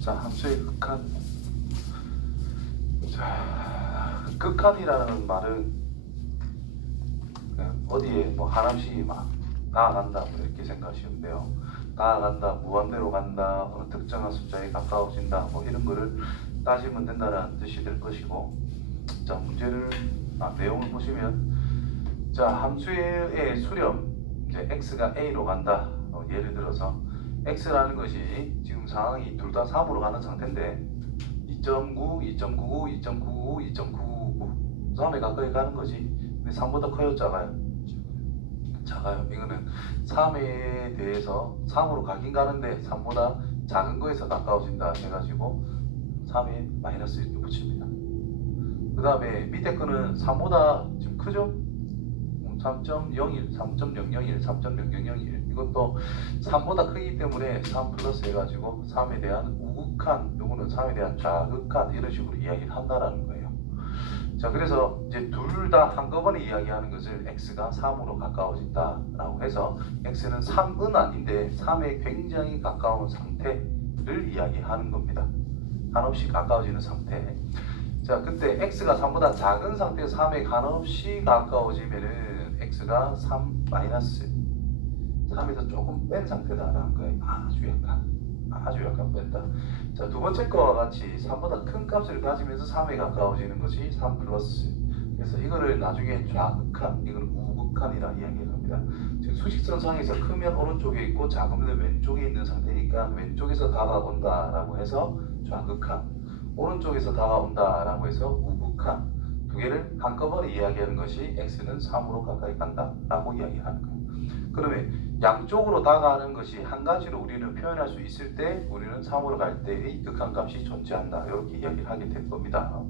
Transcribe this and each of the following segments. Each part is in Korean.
자, 함수의 극한. 자, 극한이라는 말은 그냥 어디에 뭐 하나씩 막 나아간다 뭐 이렇게 생각하시면 돼요. 나아간다, 무한대로 간다, 어느 특정한 숫자에 가까워진다 뭐 이런 거를 따지면 된다는 뜻이 될 것이고, 자, 문제를 내용을 보시면, 자, 함수의 수렴, 이제 x가 a로 간다. 예를 들어서 x라는 것이 지금 상황이 둘 다 3으로 가는 상태인데 2.9, 2.99, 2.99, 2.99 3에 가까이 가는 거지. 근데 3보다 커요, 작아요? 작아요. 이거는 3에 대해서 3으로 가긴 가는데 3보다 작은 거에서 가까워진다 해가지고 3에 마이너스 이렇게 붙입니다. 그 다음에 밑에 거는 3보다 지금 크죠? 3.01, 3.001, 3.0001 이것도 3보다 크기 때문에 3 플러스 해가지고 3에 대한 우극한, 요거는 3에 대한 좌극한 이런 식으로 이야기를 한다라는 거예요. 자, 그래서 이제 둘 다 한꺼번에 이야기하는 것을 x가 3으로 가까워진다 라고 해서 x는 3은 아닌데 3에 굉장히 가까운 상태를 이야기하는 겁니다. 한없이 가까워지는 상태. 자, 그때 x가 3보다 작은 상태에서 3에 한없이 가까워지면은 x가 3 마이너스 3에서 조금 뺀 상태다라는 거예요. 아주 약간 뺀다. 자, 두 번째 거와 같이 3보다 큰 값을 가지면서 3에 가까워지는 것이 3 플러스. 그래서 이거를 나중에 좌극한, 이거는 우극한이라 이야기를 합니다. 지금 수직선상에서 크면 오른쪽에 있고 작으면 왼쪽에 있는 상태니까 왼쪽에서 다가온다라고 해서 좌극한, 오른쪽에서 다가온다라고 해서 우극한, 두 개를 한꺼번에 이야기하는 것이 x는 3으로 가까이 간다라고 이야기하는 거예요. 그러면 양쪽으로 다가가는 것이 한 가지로 우리는 표현할 수 있을 때 우리는 3으로 갈 때의 극한값이 존재한다. 이렇게 이야기를 하게 될 겁니다.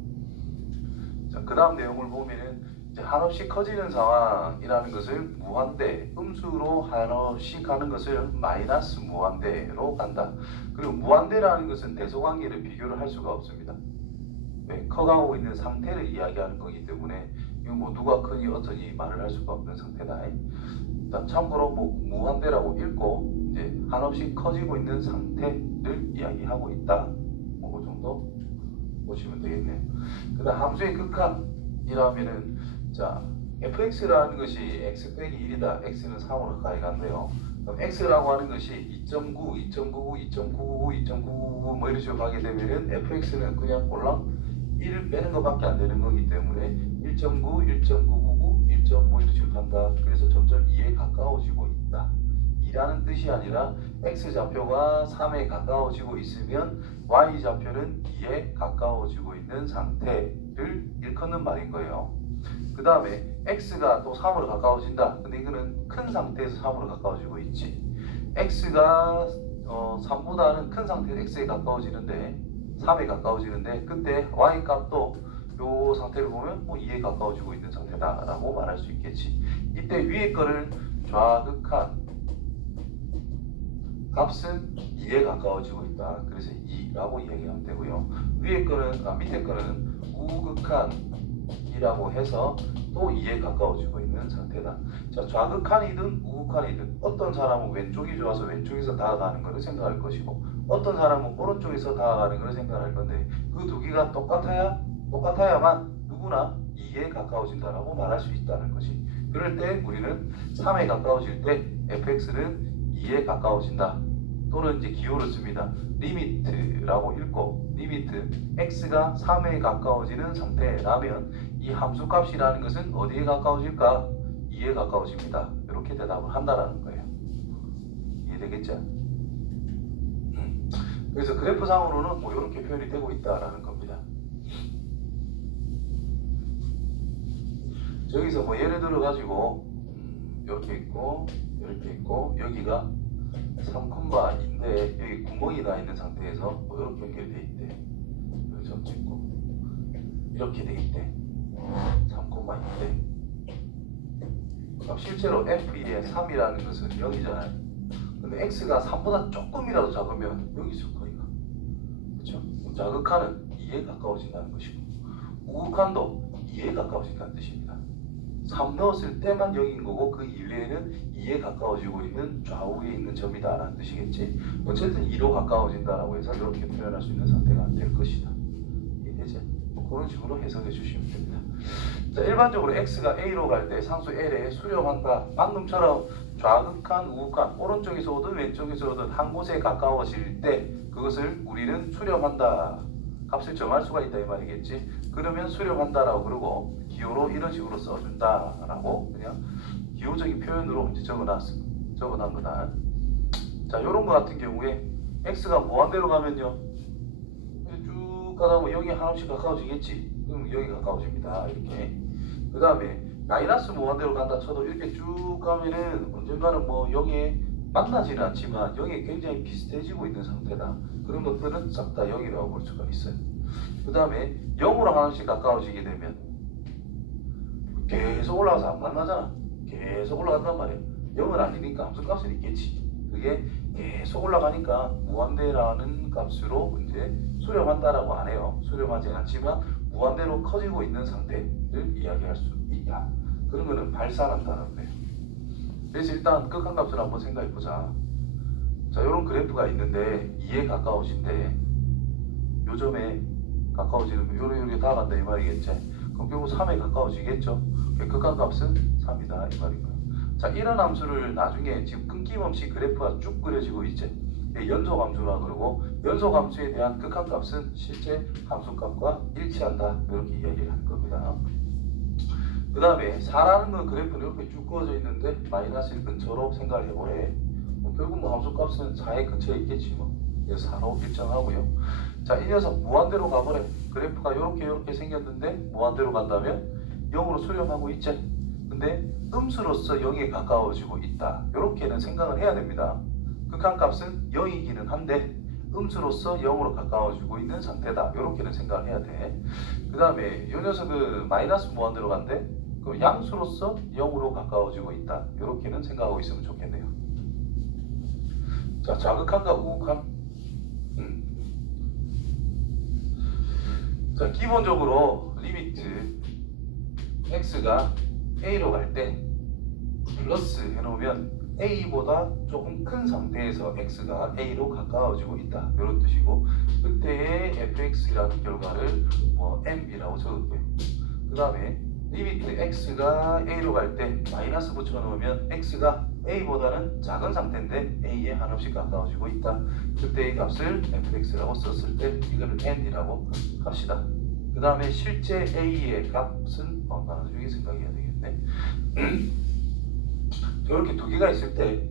자, 그 다음 내용을 보면은 이제 한없이 커지는 상황이라는 것을 무한대, 음수로 한없이 가는 것을 마이너스 무한대로 간다. 그리고 무한대라는 것은 대소관계를 비교를 할 수가 없습니다. 왜? 커가고 있는 상태를 이야기하는 거기 때문에 이거 뭐 누가 크니 어쩌니 말을 할 수가 없는 상태다. 참고로 뭐 무한대라고 읽고 이제 한없이 커지고 있는 상태를 이야기하고 있다. 뭐 그 정도 보시면 되겠네요. 그다음 함수의 극한이라면은, 자, fx라는 것이 x 빼기 1이다. x는 3으로 가까이 간대요. 그럼 x라고 하는 것이 2.9, 2.99, 2.99, 2.99 뭐 이런 식으로 가게 되면은 fx는 그냥 볼랑 1을 빼는 것밖에 안 되는 거기 때문에 1.9, 1.999, 1.5 이런 식으로 간다. 그래서 점점 2에 가까워지고 있다. 2라는 뜻이 아니라 x좌표가 3에 가까워지고 있으면 y좌표는 2에 가까워지고 있는 상태를 일컫는 말인 거예요. 그 다음에 x가 또 3으로 가까워진다. 근데 이거는 큰 상태에서 3으로 가까워지고 있지. x가 3보다는 큰 상태에서 x에 가까워지는데 3에 가까워지는데, 그때 y 값도 요 상태를 보면 뭐 2에 가까워지고 있는 상태다라고 말할 수 있겠지. 이때 위에 거를 좌극한 값은 2에 가까워지고 있다. 그래서 2라고 이야기하면 되고요. 위에 거는 밑에 거는 우극한이라고 해서 또 2에 가까워지고 있는 상태다. 자, 좌극한이든 우극한이든 어떤 사람은 왼쪽이 좋아서 왼쪽에서 다가가는 것을 생각할 것이고 어떤 사람은 오른쪽에서 다가가는 것을 생각할 건데, 그 두 개가 똑같아야만 누구나 2에 가까워진다라고 말할 수 있다는 것이. 그럴 때 우리는 3에 가까워질 때 fx는 2에 가까워진다. 또는 이제 기호를 씁니다. 리미트라고 읽고, 리미트 x가 3에 가까워지는 상태라면 이 함수값이라는 것은 어디에 가까워질까? 2에 가까워집니다. 이렇게 대답을 한다라는 거예요. 이해되겠죠? 그래서 그래프상으로는 뭐 이렇게 표현이 되고 있다라는 겁니다. 여기서 뭐 예를 들어 가지고 이렇게 있고 이렇게 있고 여기가 3,2인데 여기 구멍이 나 있는 상태에서 뭐 이렇게 연결되어 있대. 여기 점 찍고 이렇게 되어 있대. 3,2인데 그럼 실제로 f1의 3이라는 것은 0이잖아요. 근데 x가 3보다 조금이라도 작으면 여기 있을 거니까. 그렇죠? 자극한은 2에 가까워진다는 것이고 우극한도 2에 가까워진다는 뜻입니다. 3 넣었을 때만 0인 거고 그 이외에는 2에 가까워지고 있는 좌우에 있는 점이다 라는 뜻이겠지. 어쨌든 2로 가까워진다라고 해서 이렇게 표현할 수 있는 상태가 될 것이다. 이해되지? 뭐 그런 식으로 해석해 주시면 됩니다. 자, 일반적으로 x가 a로 갈 때 상수 l에 수렴한다. 방금처럼 좌극한, 우극한, 오른쪽에서 오든 왼쪽에서 오든 한 곳에 가까워질 때 그것을 우리는 수렴한다. 값을 정할 수가 있다 이 말이겠지. 그러면 수렴한다라고 그러고 기호로 이런 식으로 써준다라고 그냥 기호적인 표현으로 이제 적어놓은 거다. 자, 이런 거 같은 경우에 x가 무한대로 가면요. 쭉 가다 보면 0이 하나씩 가까워지겠지. 그럼 0이 가까워집니다. 이렇게. 그 다음에 마이너스 무한대로 간다 쳐도 이렇게 쭉 가면은 언젠가는 뭐 0에 만나지는 않지만 0에 굉장히 비슷해지고 있는 상태다. 그런 것들은 싹 다 0이라고 볼 수가 있어요. 그 다음에 0으로 하나씩 가까워지게 되면 계속 올라가서 안 만나잖아. 계속 올라간단 말이야. 0은 아니니까 함수값은 있겠지. 그게 계속 올라가니까 무한대라는 값으로 이제 수렴한다라고 안 해요. 수렴하지 않지만 무한대로 커지고 있는 상태를 이야기할 수 있다. 그런 거는 발산한다는 거예요. 그래서 일단 극한값을 한번 생각해 보자. 자, 이런 그래프가 있는데 2에 가까워진대. 요 점에 가까워지는 거, 요렇게 다 간다 이 말이겠지. 그럼 결국 3에 가까워지겠죠. 극한값은 3이다 이 말인 거예요. 자, 이런 함수를 나중에 지금 끊김없이 그래프가 쭉 그려지고 있지. 연속함수라 그러고 연속함수에 대한 극한값은 실제 함수값과 일치한다. 이렇게 이야기를 할 겁니다. 그 다음에 4라는 건 그래프는 이렇게 쭉 그어져 있는데 마이너스 1 근처로 생각을 해보래. 결국 뭐 함수값은 4의 근처에 있겠지 뭐. 그래서 4로 일정하고요. 자, 이 녀석 무한대로 가보래. 그래프가 이렇게 생겼는데 무한대로 간다면 0으로 수렴하고 있지. 근데 음수로서 0에 가까워지고 있다. 이렇게는 생각을 해야 됩니다. 극한값은 0이기는 한데 음수로서 0으로 가까워지고 있는 상태다. 이렇게는 생각을 해야 돼. 그 다음에 이 녀석은 마이너스 무한대로 간대. 그럼 양수로서 0으로 가까워지고 있다. 이렇게는 생각하고 있으면 좋겠네요. 자, 좌극한과 우극한. 자, 기본적으로 리미트 x가 a로 갈 때 플러스 해놓으면 a보다 조금 큰 상태에서 x가 a로 가까워지고 있다. 이런 뜻이고 그때의 fx라는 결과를 뭐 m이라고 적을게요. 그 다음에 리미트 x가 a로 갈 때 마이너스 붙여놓으면 x가 a보다는 작은 상태인데 a에 한없이 가까워지고 있다. 그때의 값을 fx라고 썼을 때 이거를 n이라고 합시다. 그 다음에 실제 a의 값은 나중에 생각해야 되겠네. 이렇게 두 개가 있을 때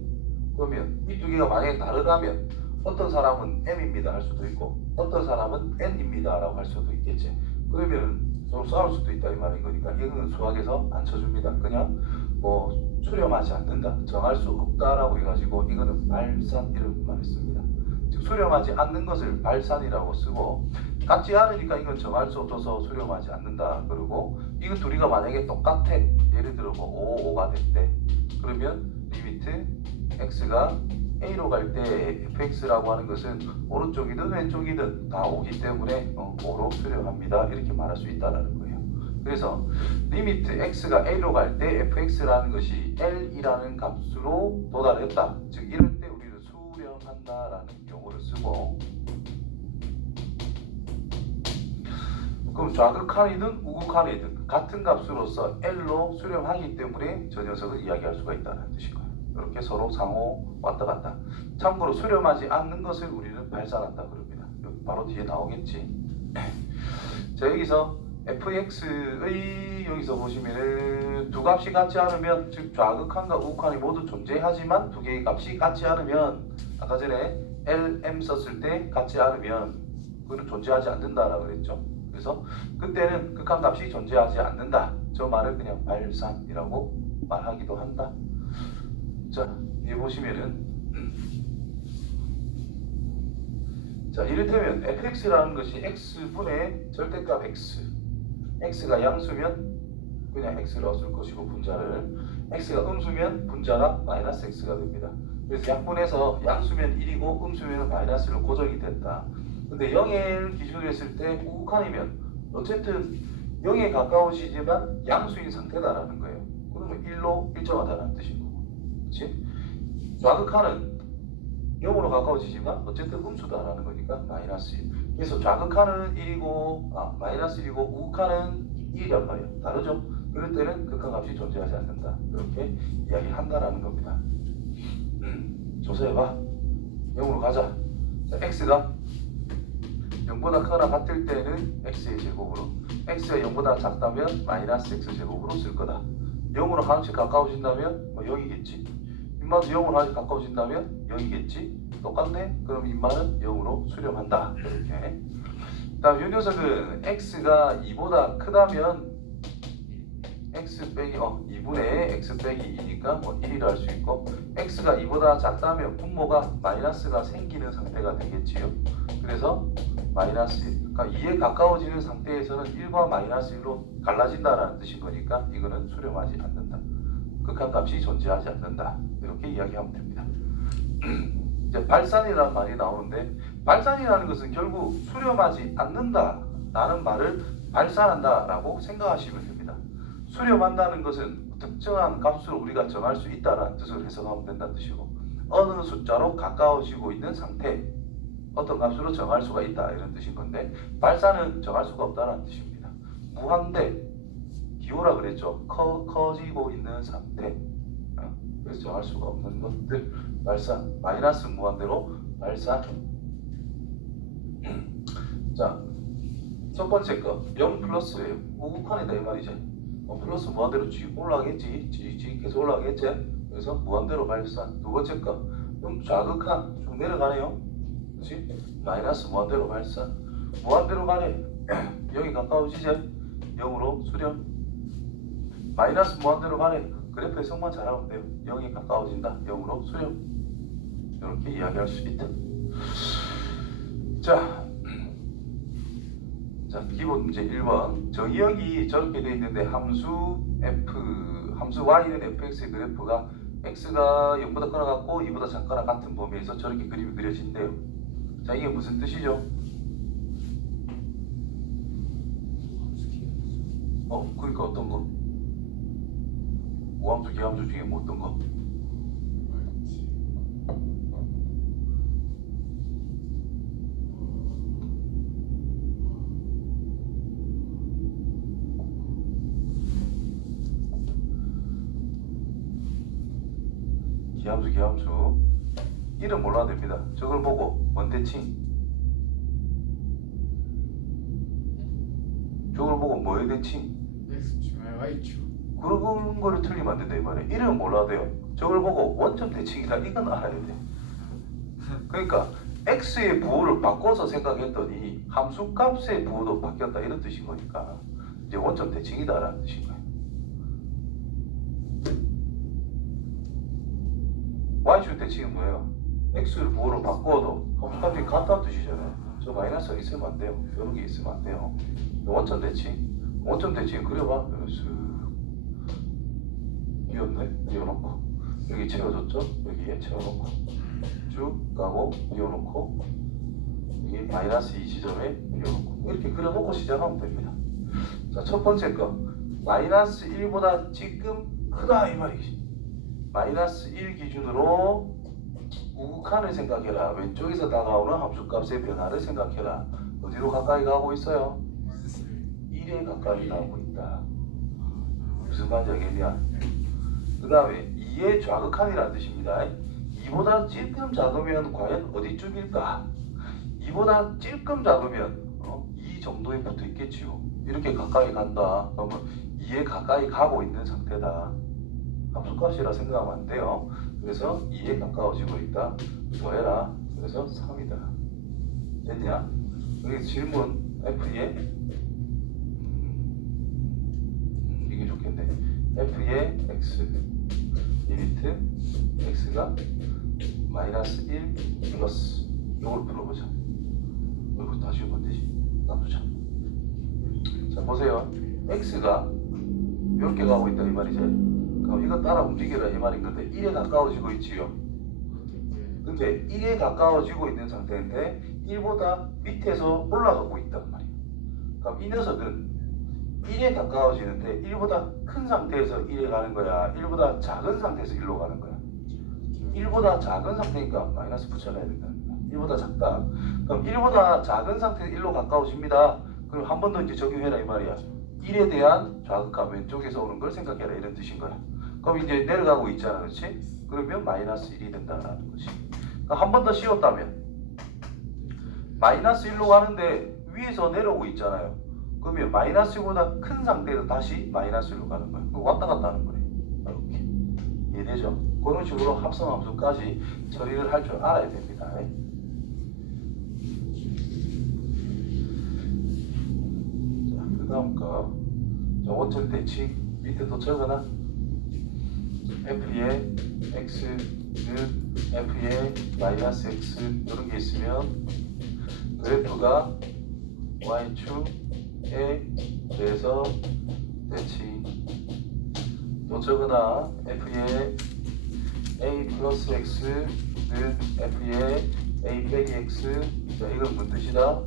그러면 이 두 개가 만약에 다르다면 어떤 사람은 m입니다 할 수도 있고 어떤 사람은 n입니다 라고 할 수도 있겠지. 그러면 서로 싸울 수도 있다 이 말인 거니까 이거는 수학에서 안 쳐줍니다. 그냥 뭐 수렴하지 않는다, 정할 수 없다라고 해가지고 이거는 발산 이런 말을 씁니다. 즉 수렴하지 않는 것을 발산이라고 쓰고 같지 않으니까 이건 정할 수 없어서 수렴하지 않는다. 그리고 이거 둘이가 만약에 똑같아. 예를 들어 뭐 5, 5가 됐대. 그러면 리미트 x가 a로 갈 때 fx라고 하는 것은 오른쪽이든 왼쪽이든 다 5기 때문에 5로 수렴합니다. 이렇게 말할 수 있다는 거예요. 그래서 리미트 x가 a로 갈 때 fx라는 것이 l이라는 값으로 도달했다. 즉 이럴 때 우리는 수렴한다라는 용어를 쓰고 그럼 좌극한이든 우극한이든 같은 값으로서 L로 수렴하기 때문에 저 녀석을 이야기할 수가 있다는 뜻인 거예요. 이렇게 서로 상호 왔다 갔다. 참고로 수렴하지 않는 것을 우리는 발산한다 그럽니다. 바로 뒤에 나오겠지. 자, 여기서 fx의 여기서 보시면은 두 값이 같지 않으면 즉 좌극한과 우극한이 모두 존재하지만 두 개의 값이 같지 않으면 아까 전에 lm 썼을 때 같지 않으면 그거는 존재하지 않는다라고 그랬죠. 그래서 그때는 극한값이 존재하지 않는다. 저 말을 그냥 발산이라고 말하기도 한다. 자, 여기 보시면은 자, 이를테면 fx라는 것이 x분의 절대값 x. x가 양수면 그냥 x라고 쓸 것이고 분자를 x가 음수면 분자가 마이너스 x가 됩니다. 그래서 약분해서 양수면 1이고 음수면 마이너스로 고정이 됐다. 근데 0을 기준으로 했을 때 우극한이면 어쨌든 0에 가까우시지만 양수인 상태다라는 거예요. 그러면 1로 일정하다는 뜻인 거고. 그치? 좌극하는 0으로 가까워지지만 어쨌든 음수다라는 거니까 마이너스 1. 그래서 좌극하는 1이고 마이너스 1이고 우극하는 1이란 말이야. 다르죠? 그럴 때는 극한값이 존재하지 않는다. 이렇게 이야기한다라는 겁니다. 조사해봐. 0으로 가자. 자, x가 0보다 크거나 같을 때는 x의 제곱으로, x가 0보다 작다면 마이너스 x 제곱으로 쓸 거다. 0으로 하나씩 가까워진다면 뭐 0이겠지. 인마도 0으로 하나씩 가까워진다면 0이겠지. 똑같네? 그럼 인마는 0으로 수렴한다. 이렇게. 다음 이 녀석은 x가 2보다 크다면 x 빼기 2분의 x 빼기 2니까 뭐 1이라 할 수 있고, x가 2보다 작다면 분모가 마이너스가 생기는 상태가 되겠지요. 그래서 마이너스 1. 그러니까 2에 가까워지는 상태에서는 1과 마이너스 1로 갈라진다라는 뜻인 거니까 이거는 수렴하지 않는다. 극한값이 존재하지 않는다. 이렇게 이야기하면 됩니다. 이제 발산이라는 말이 나오는데, 발산이라는 것은 결국 수렴하지 않는다라는 말을 발산한다라고 생각하시면 됩니다. 수렴한다는 것은 특정한 값으로 우리가 정할 수 있다라는 뜻을 해석하면 된다는 뜻이고, 어느 숫자로 가까워지고 있는 상태, 어떤 값으로 정할 수가 있다 이런 뜻인 건데, 발산은 정할 수가 없다는 뜻입니다. 무한대, 기호라 그랬죠. 커지고 있는 상태. 그래서 정할 수가 없는 것들 발산, 마이너스 무한대로 발산. 자, 첫 번째 거 0 플러스예요. 우극한이다 이 말이죠. 플러스 무한대로 쭉 올라가겠지. 쭉 계속 올라가겠지. 그래서 무한대로 발산. 두 번째 거 좌극한 쭉 내려가네요. 그렇지? 마이너스 무한대로 발산. 무한대로 가네. 0이 가까워지지. 0으로 수렴. 마이너스 무한대로 가네. 그래프 해석만 잘하면 돼요. 0이 가까워진다. 0으로 수렴. 이렇게 이야기할 수 있다. 자, 기본 문제 1번. 정의역이 저렇게 되어 있는데 함수 y는 fx의 그래프가 x가 0보다 크거나 같고 2보다 작거나 같은 범위에서 저렇게 그림이 그려진대요. 자, 이게 무슨 뜻이죠? 그러니까 어떤 거? 우함수, 기함수 중에 뭐 어떤 거? 기함수 이름 몰라도 됩니다. 저걸 보고 뭔 대칭, 저걸 보고 뭐의 대칭, X축, Y축. 그런 거를 틀리면 안 된다 이 말이에요. 이름 몰라도 돼요. 저걸 보고 원점 대칭이다 이건 알아야 돼. 그러니까 x의 부호를 바꿔서 생각했더니 함수값의 부호도 바뀌었다 이런 뜻인 거니까 이제 원점 대칭이다라는 뜻인 거예요. y축 대칭은 뭐예요? x를 부호로 바꿔도 함수값이 같다는 뜻이잖아요. 저 마이너스가 있으면 안 돼요. 이런 게 있으면 안 돼요. 원점 대칭 그려봐. 비웠네? 비워놓고 여기 채워줬죠? 여기에 채워놓고 쭉 가고 비워놓고 여기 마이너스 2 지점에 비워놓고 이렇게 그려놓고 시작하면 됩니다. 자, 첫 번째 거 마이너스 1보다 조금 크다 이 말이지. 마이너스 1 기준으로 우극한을 생각해라. 왼쪽에서 다가오는 함수값의 변화를 생각해라. 어디로 가까이 가고 있어요? 1에 가까이 가고 있다. 무슨 말인지 알겠냐? 그 다음에 2의 좌극한이라는 뜻입니다. 2보다 조금 작으면 과연 어디쯤일까? 2보다 조금 작으면 2 정도에 붙어 있겠지요. 이렇게 가까이 간다. 그러면 2에 가까이 가고 있는 상태다. 함수값이라 생각하면 안 돼요. 그래서 2에 가까워지고 있다. 더해라. 그래서 3이다. 됐냐? 여기 질문 F에 이게 좋겠네. F의 X 리미트 X가 마이너스 1 플러스 이걸 풀어보자. 이거 다시 하면 되지. 놔두자. 자, 보세요. X가 이렇게 가고 있다 이 말이죠. 그럼 이거 따라 움직여라 이 말인 건데 1에 가까워지고 있지요. 근데 1에 가까워지고 있는 상태인데 1보다 밑에서 올라가고 있단 말이에요. 그럼 이 녀석은 1에 가까워지는데 1보다 큰 상태에서 1에 가는 거야? 1보다 작은 상태에서 1로 가는 거야? 1보다 작은 상태니까 마이너스 붙여놔야 된다. 1보다 작다. 그럼 1보다 작은 상태에서 1로 가까워집니다. 그럼 한 번 더 이제 적용해라 이 말이야. 1에 대한 좌극감 왼쪽에서 오는 걸 생각해라 이런 뜻인 거야. 그럼 이제 내려가고 있잖아, 그렇지? 그러면 마이너스 1이 된다는 거지. 한 번 더 씌웠다면 마이너스 1로 가는데 위에서 내려오고 있잖아요. 그러면 마이너스보다 큰 상태에서 다시 마이너스 1로 가는 거야. 왔다 갔다 하는 거래. 이렇게 이해되죠? 그런 식으로 합성함수까지 처리를 할 줄 알아야 됩니다. 자, 그 다음 거 원점 대칭 밑에 또 적어놔. F의 X는 F의 마이너스 X 이런 게 있으면 그래프가 Y축에 대해서 대칭. 또 적어놔. F의 A 플러스 X는 F의 A 빼기 X. 자, 이건 무슨 뜻이다?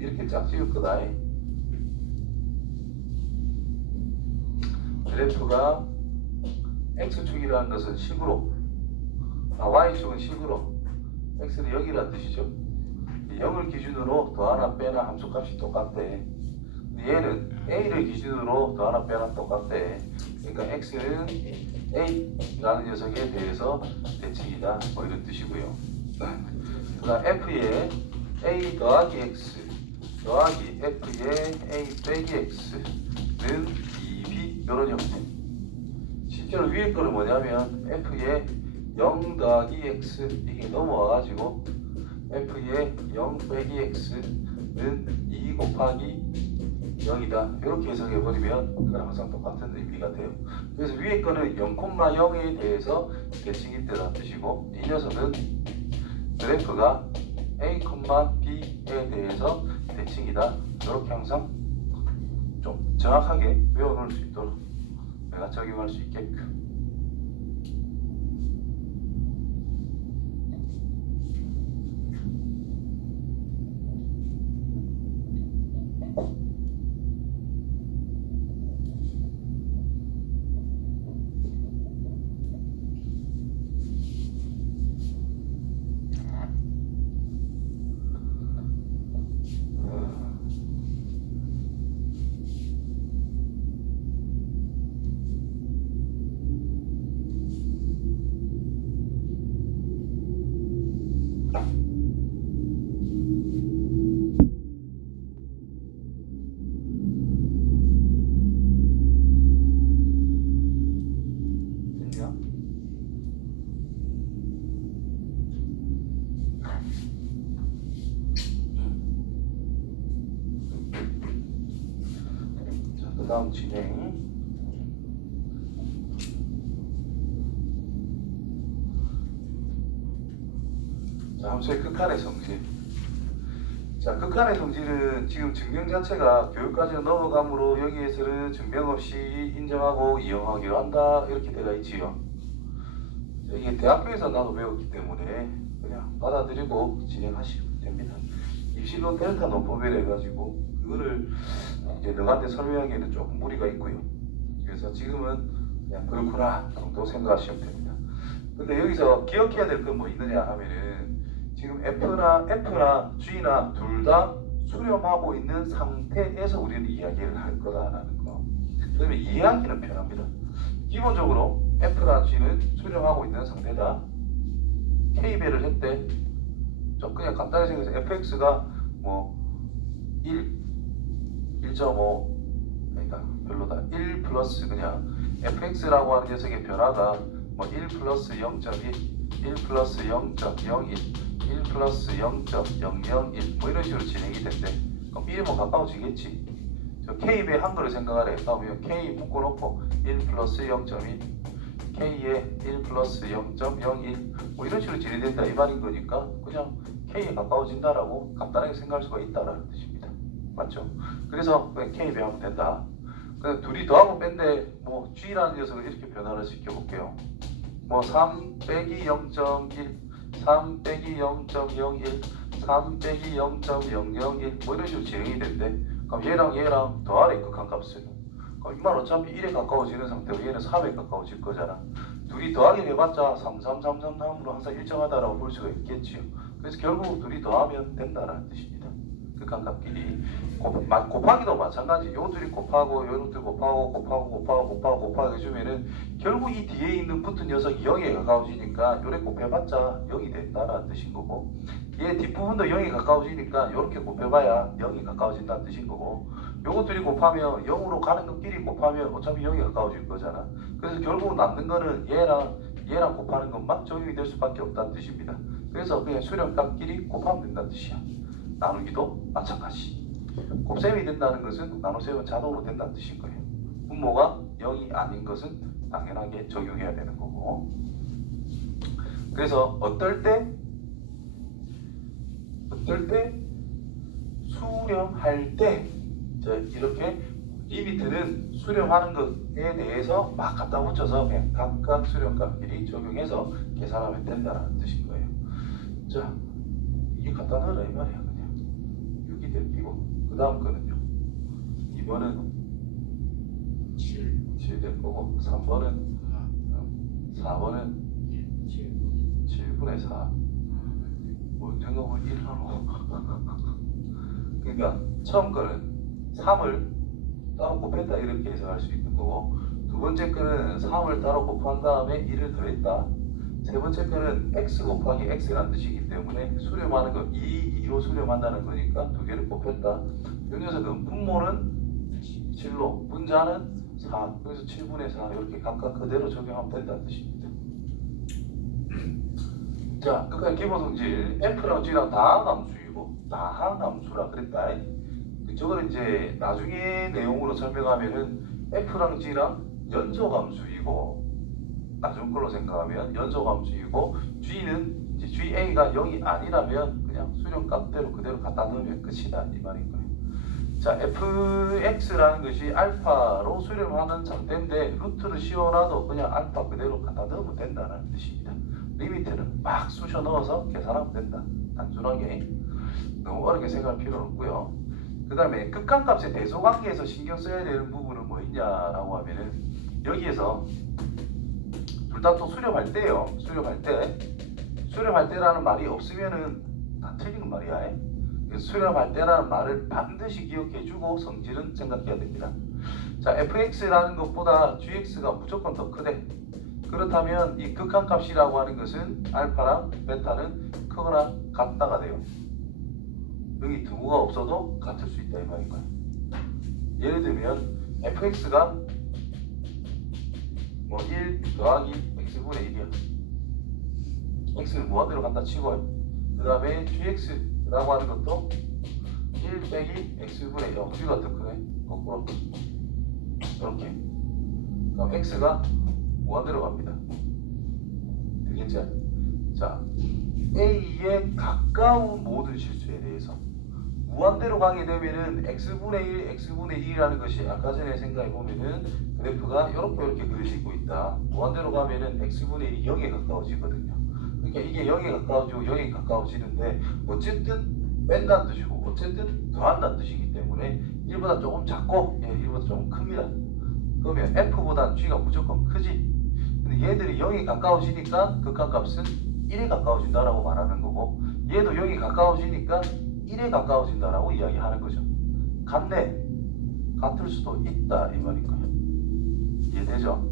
이렇게 쫙 찍을 거다. 그래프가 X축이라는 것은 식으로, Y축은 식으로, X는 0이라는 뜻이죠. 0을 기준으로 더하나 빼나 함수값이 똑같대. 얘는 A를 기준으로 더하나 빼나 똑같대. 그러니까 X는 A라는 녀석에 대해서 대칭이다. 뭐 이런 뜻이고요. 그 다음 F의 A 더하기 X 더하기 F의 A 빼기 X는 2B 이런 형태. 실제로 위에 거는 뭐냐면 F의 0 더하기 X 이게 넘어와가지고 F의 0 빼기 X는 2 곱하기 0이다. 이렇게 해석해버리면 그랑 항상 똑같은 의미가 돼요. 그래서 위에 거는 0,0에 대해서 대칭이 되다는 뜻이고 이 녀석은 그래프가 A, B에 대해서 대칭이다. 이렇게 항상 좀 정확하게 외워놓을 수 있도록 내가 적용할 수 있게끔. 그 다음 진행. 자, 함수의 극한의 성질. 자, 극한의 성질은 지금 증명 자체가 교육과정 넘어감으로 여기에서는 증명 없이 인정하고 이용하기로 한다 이렇게 되어 있지요. 이게 대학교에서 나도 배웠기 때문에 그냥 받아들이고 진행하시면 됩니다. 입시론 델타 논법이라 해가지고 그거를 이제 너한테 설명하기에는 조금 무리가 있고요. 그래서 지금은 그냥 그렇구나 정도 생각하시면 됩니다. 근데 여기서 기억해야 될 건 뭐 있느냐 하면은 지금 F나 G나 둘 다 수렴하고 있는 상태에서 우리는 이야기를 할 거다라는 거. 그러면 이해하기는 편합니다. 기본적으로 F나 G는 수렴하고 있는 상태다. K배를 했대. 좀 그냥 간단히 생각해서 fx가 뭐 1.5 그러니까 별로다. 1 플러스 그냥 fx라고 하는 녀석의 변화가 뭐 1 플러스 0.1, 1 플러스 0.01, 1 플러스 0.001 뭐 이런 식으로 진행이 된대. 그럼 1에 뭐 가까워지겠지. 저 K배 한 거를 생각하래. 그러면 K 묶어놓고 1 플러스 0.1, K에 1 플러스 0.01 뭐 이런 식으로 진행된다 이 말인 거니까 그냥 K에 가까워진다라고 간단하게 생각할 수가 있다라는 뜻입니다. 맞죠? 그래서 그냥 K 배하면 된다. 그래서 둘이 더하고 뺀데 뭐 G라는 녀석을 이렇게 변화를 시켜볼게요. 뭐 3 빼기 0.1 3 빼기 0.01 3 빼기 0.001 뭐 이런 식으로 진행이 된대. 그럼 얘랑 더하래 극한값을. 그럼 이만 어차피 1에 가까워지는 상태로 얘는 3에 가까워질 거잖아. 둘이 더하기 해봤자 33333으로 항상 일정하다라고 볼 수가 있겠지요. 그래서 결국 둘이 더하면 된다라는 뜻입니다. 극한값끼리 곱하기도 마찬가지. 요 둘이 곱하고 요 둘이 곱하고 해주면은 결국 이 뒤에 있는 붙은 녀석이 0에 가까워지니까 요래 곱해봤자 0이 된다라는 뜻인 거고, 얘 뒷부분도 0에 가까워지니까 요렇게 곱해봐야 0이 가까워진다는 뜻인 거고, 요것들이 곱하면 0으로 가는 것끼리 곱하면 어차피 0이 가까워질 거잖아. 그래서 결국 남는 거는 얘랑 곱하는 것만 적용이 될 수밖에 없다는 뜻입니다. 그래서 그냥 수렴값끼리 곱하면 된다는 뜻이야. 나누기도 마찬가지. 곱셈이 된다는 것은 나눗셈은 자동으로 된다는 뜻인 거예요. 분모가 0이 아닌 것은 당연하게 적용해야 되는 거고. 그래서 어떨 때 수렴할 때 이렇게 리미트는 수렴하는 것에 대해서 막 갖다 붙여서 그냥 각각 수렴값끼리 적용해서 계산하면 된다는 뜻인 거예요. 자, 이게 갖다 넣으라 이 말이야. 그냥 6이 될 끼고, 그 다음 거는요, 2번은 7 될 거고, 3번은 4번은 7분의 4. 언젠가 뭘 1 하노. 그러니까 처음 거는 3을 따로 곱했다 이렇게 해석할 수 있는 거고, 두 번째 거는 3을 따로 곱한 다음에 1을 더했다. 세 번째 거는 x 곱하기 x라는 뜻이기 때문에 수렴하는 거 2로 수렴한다는 거니까 두 개를 곱했다. 이 녀석은 분모는 7로 분자는 4, 그래서 7분의 4 이렇게 각각 그대로 적용하면 된다는 뜻입니다. 자, 그러니까 기본 성질 f랑 g랑 다항함수라 그랬다. 저거는 이제 나중에 내용으로 설명하면은 f랑 g랑 연속함수이고, 나중 걸로 생각하면 연속함수이고, g는 이제 ga가 0이 아니라면 그냥 수렴값대로 그대로 갖다 넣으면 끝이다 이 말인 거예요. 자, fx라는 것이 알파로 수렴하는 상태인데 루트를 씌워놔도 그냥 알파 그대로 갖다 넣으면 된다는 뜻입니다. 리미트는 막 쑤셔 넣어서 계산하면 된다. 단순하게 너무 어렵게 생각할 필요는 없고요. 그 다음에 극한값의 대소관계에서 신경 써야 되는 부분은 뭐 있냐라고 하면은, 여기에서 둘 다 또 수렴할 때요. 수렴할 때라는 말이 없으면은 다 틀린 말이야. 수렴할 때라는 말을 반드시 기억해주고 성질은 생각해야 됩니다. 자, fx라는 것보다 gx가 무조건 더 크대. 그렇다면 이 극한값이라고 하는 것은 알파랑 베타는 크거나 같다가 돼요. 여기 등호가 없어도 같을 수 있다 이 말인 거예요. 예를 들면 fx가 뭐 1 더하기 x분의 1이야. x는 무한대로 간다 치고, 그 다음에 gx라고 하는 것도 1 빼기 x분의 0, g가 더 크네. 거꾸로 이렇게. 그럼 x가 무한대로 갑니다. 되겠죠? 자, A에 가까운 모든 실수에 대해서 무한대로 가게 되면은 x분의 1, x분의 1이라는 것이 아까 전에 생각해 보면은 그래프가 이렇게 그려지고 있다. 무한대로 가면은 x분의 1이 0에 가까워지거든요. 그러니까 이게 0에 가까워지고 0에 가까워지는데 어쨌든 뺀다는 뜻이고 어쨌든 더한다는 뜻이기 때문에 1보다 조금 작고 1보다 조금 큽니다. 그러면 f보다는 g가 무조건 크지. 근데 얘들이 0에 가까워지니까 극한값은 1에 가까워진다라고 말하는 거고, 얘도 0에 가까워지니까 1에 가까워진다라고 이야기하는 거죠. 같네. 같을 수도 있다 이 말인 거예요. 이해되죠?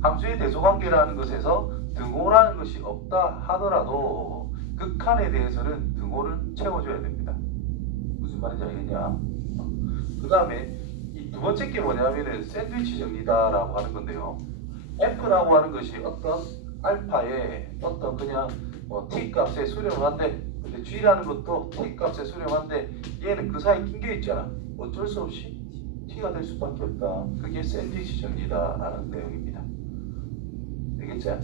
함수의 대소관계라는 것에서 등호라는 것이 없다 하더라도 극한에 대해서는 등호를 채워줘야 됩니다. 무슨 말인지 알겠냐? 그 다음에 이 두 번째 게 뭐냐면은 샌드위치 정리다라고 하는 건데요. f라고 하는 것이 어떤 알파의 어떤 그냥 t 값에 수렴을 한대. 근데 g라는 것도 t 값에 수렴한데 얘는 그 사이 낑겨 있잖아. 어쩔 수 없이 t가 될 수밖에 없다. 그게 샌드위치 정리다라는 내용입니다. 되겠죠?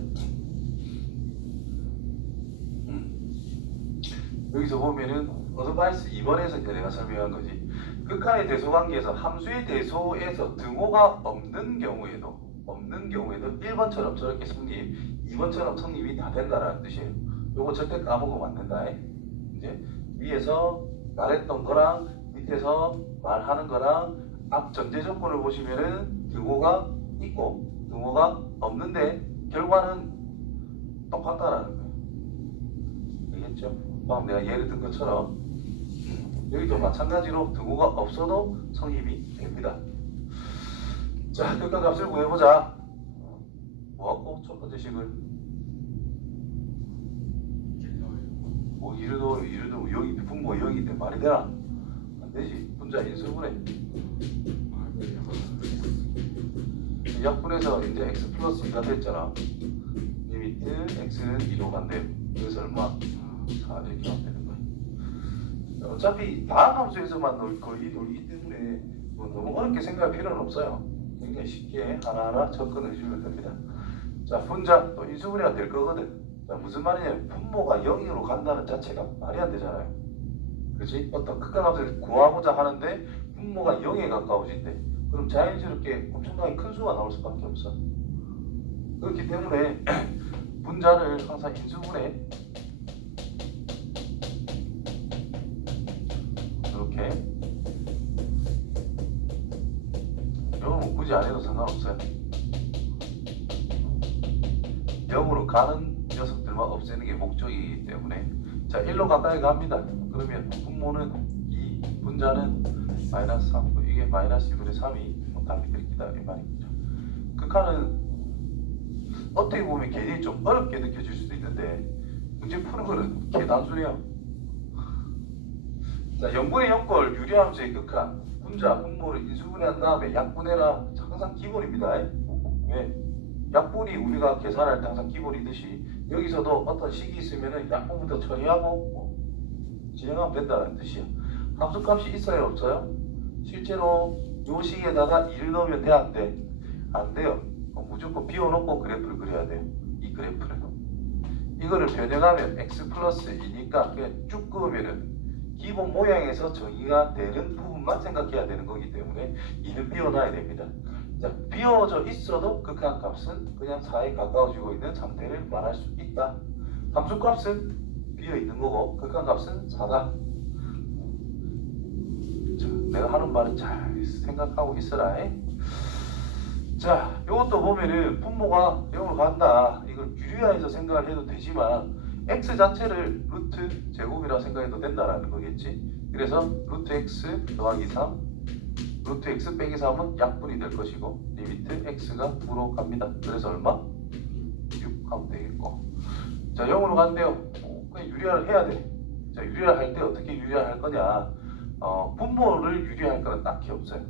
여기서 보면은 어드바이스 2번에서 이제 내가 설명한 거지. 극한의 대소관계에서 함수의 대소에서 등호가 없는 경우에도 1번처럼 저렇게 성립, 2번처럼 성립이 다 된다라는 뜻이에요. 요거 절대 까먹으면 안 된다. 이제 위에서 말했던 거랑 밑에서 말하는 거랑 앞 전제 조건을 보시면은 등호가 있고 등호가 없는데 결과는 똑같다라는 거예요. 알겠죠? 방금 내가 예를 든 것처럼 여기도 마찬가지로 등호가 없어도 성립이 됩니다. 자, 극한값을 구해보자. 뭐하고 첫 번째 식을 뭐 이르도 여기 분모 0인데 말이 되나? 안 되지. 분자 인수분해. 약분해서 이제 x 플러스 2가 됐잖아. 리미트 x는 2로 간대요. 그래서 얼마? 4 이렇게 하면 되는 거야. 어차피 다음 함수에서만 놀기 때문에 뭐 너무 어렵게 생각할 필요는 없어요. 굉장히 쉽게 하나하나 접근해 주시면 됩니다. 자, 분자 또 인수분해가 될 거거든. 자, 무슨 말이냐면 분모가 0으로 간다는 자체가 말이 안 되잖아요. 그렇지? 어떤 극한값을 구하고자 하는데 분모가 0에 가까워진대. 그럼 자연스럽게 엄청나게 큰 수가 나올 수밖에 없어. 그렇기 때문에 분자를 항상 인수분해 이렇게 이건 굳이 안 해도 상관없어요. 0으로 가는 녀석들만 없애는 게 목적이기 때문에 자 1로 가까이 갑니다. 그러면 분모는 2, 분자는 마이너스 3, 이게 마이너스 2분의 3이 답이 되겠다 이 말이죠. 극한은 어떻게 보면 괜히 좀 어렵게 느껴질 수도 있는데 문제 푸는 거는 개 단순해요. 자 0분의 0꼴 유리함수의 극한 분자, 분모를 인수분해한 다음에 약분해라. 항상 기본입니다. 왜? 약분이 우리가 계산할 때 항상 기본이듯이 여기서도 어떤 식이 있으면은 약분부터 처리하고 진행하면 된다는 뜻이야. 함수값이 있어요, 없어요? 실제로 요 식에다가 2를 넣으면 돼, 안 돼? 안 돼요. 무조건 비워놓고 그래프를 그려야 돼요. 이 그래프를. 이거를 변형하면 x 플러스 2니까 그냥 쭉 그으면은 기본 모양에서 정의가 되는 부분만 생각해야 되는 거기 때문에 2는 비워놔야 됩니다. 자, 비워져 있어도 극한값은 그냥 4에 가까워지고 있는 상태를 말할 수 있다. 함수값은 비어 있는 거고 극한값은 4다. 자, 내가 하는 말은 잘 생각하고 있어라. 자, 이것도 보면은 분모가 0으로 간다. 이걸 유리화해서 생각을 해도 되지만 x 자체를 루트 제곱이라고 생각해도 된다라는 거겠지. 그래서 루트 x 더하기 3 루트 x 빼기 3은 약분이 될 것이고 리미트 x가 9로 갑니다. 그래서 얼마? 6 하면 되겠고. 자, 0으로 간대요. 그냥 유리화를 해야 돼. 자, 유리화 할 때 어떻게 유리화 할 거냐? 분모를 유리할 거는 딱히 없어요.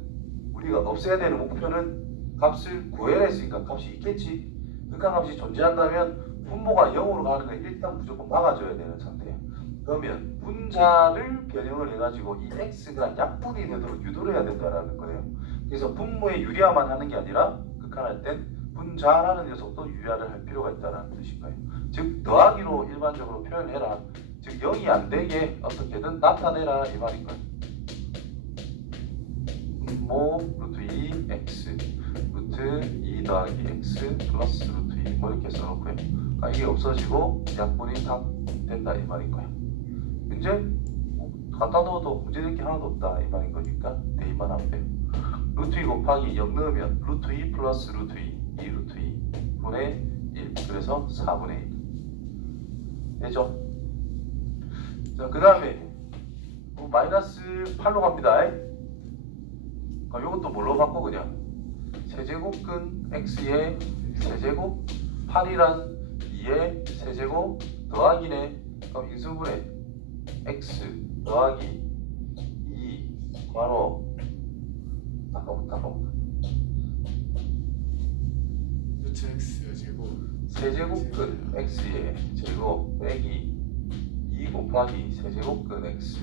우리가 없애야 되는 목표는 값을 구해야 했으니까 값이 있겠지. 극한값이 존재한다면 분모가 0으로 가는 건 일단 무조건 막아줘야 되는 상태예요. 그러면 분자를 변형을 해가지고 이 x가 약분이 되도록 유도를 해야 된다는 거예요. 그래서 분모의 유리화만 하는 게 아니라 극한할 땐 분자라는 녀석도 유리화를 할 필요가 있다는 뜻인 거예요. 즉 더하기로 일반적으로 표현해라. 즉 0이 안 되게 어떻게든 나타내라 이 말인 거예요. 분모 루트 2 x 루트 2 더하기 x 플러스 루트 2 뭐 이렇게 써놓고요. 그러니까 이게 없어지고 약분이 다 된다 이 말인 거예요. 이제 갖다 넣어도 문제될 게 하나도 없다 이 말인 거니까 대입만 하면 돼요. 루트 2 곱하기 0 넣으면 루트 2 플러스 루트 2 루트 2 분의 1 그래서 4분의 1 되죠? 자, 그 다음에 마이너스 8로 갑니다. 이것도 뭘로 바꿔 그냥 세제곱근 x의 세제곱 8이란 2의 세제곱 더하기네. 그럼 인수분해 x 더하기 2 바로 잠깐만 루트 x 제곱 세제곱근 x의 제곱 빼기 2 곱하기 세제곱근 x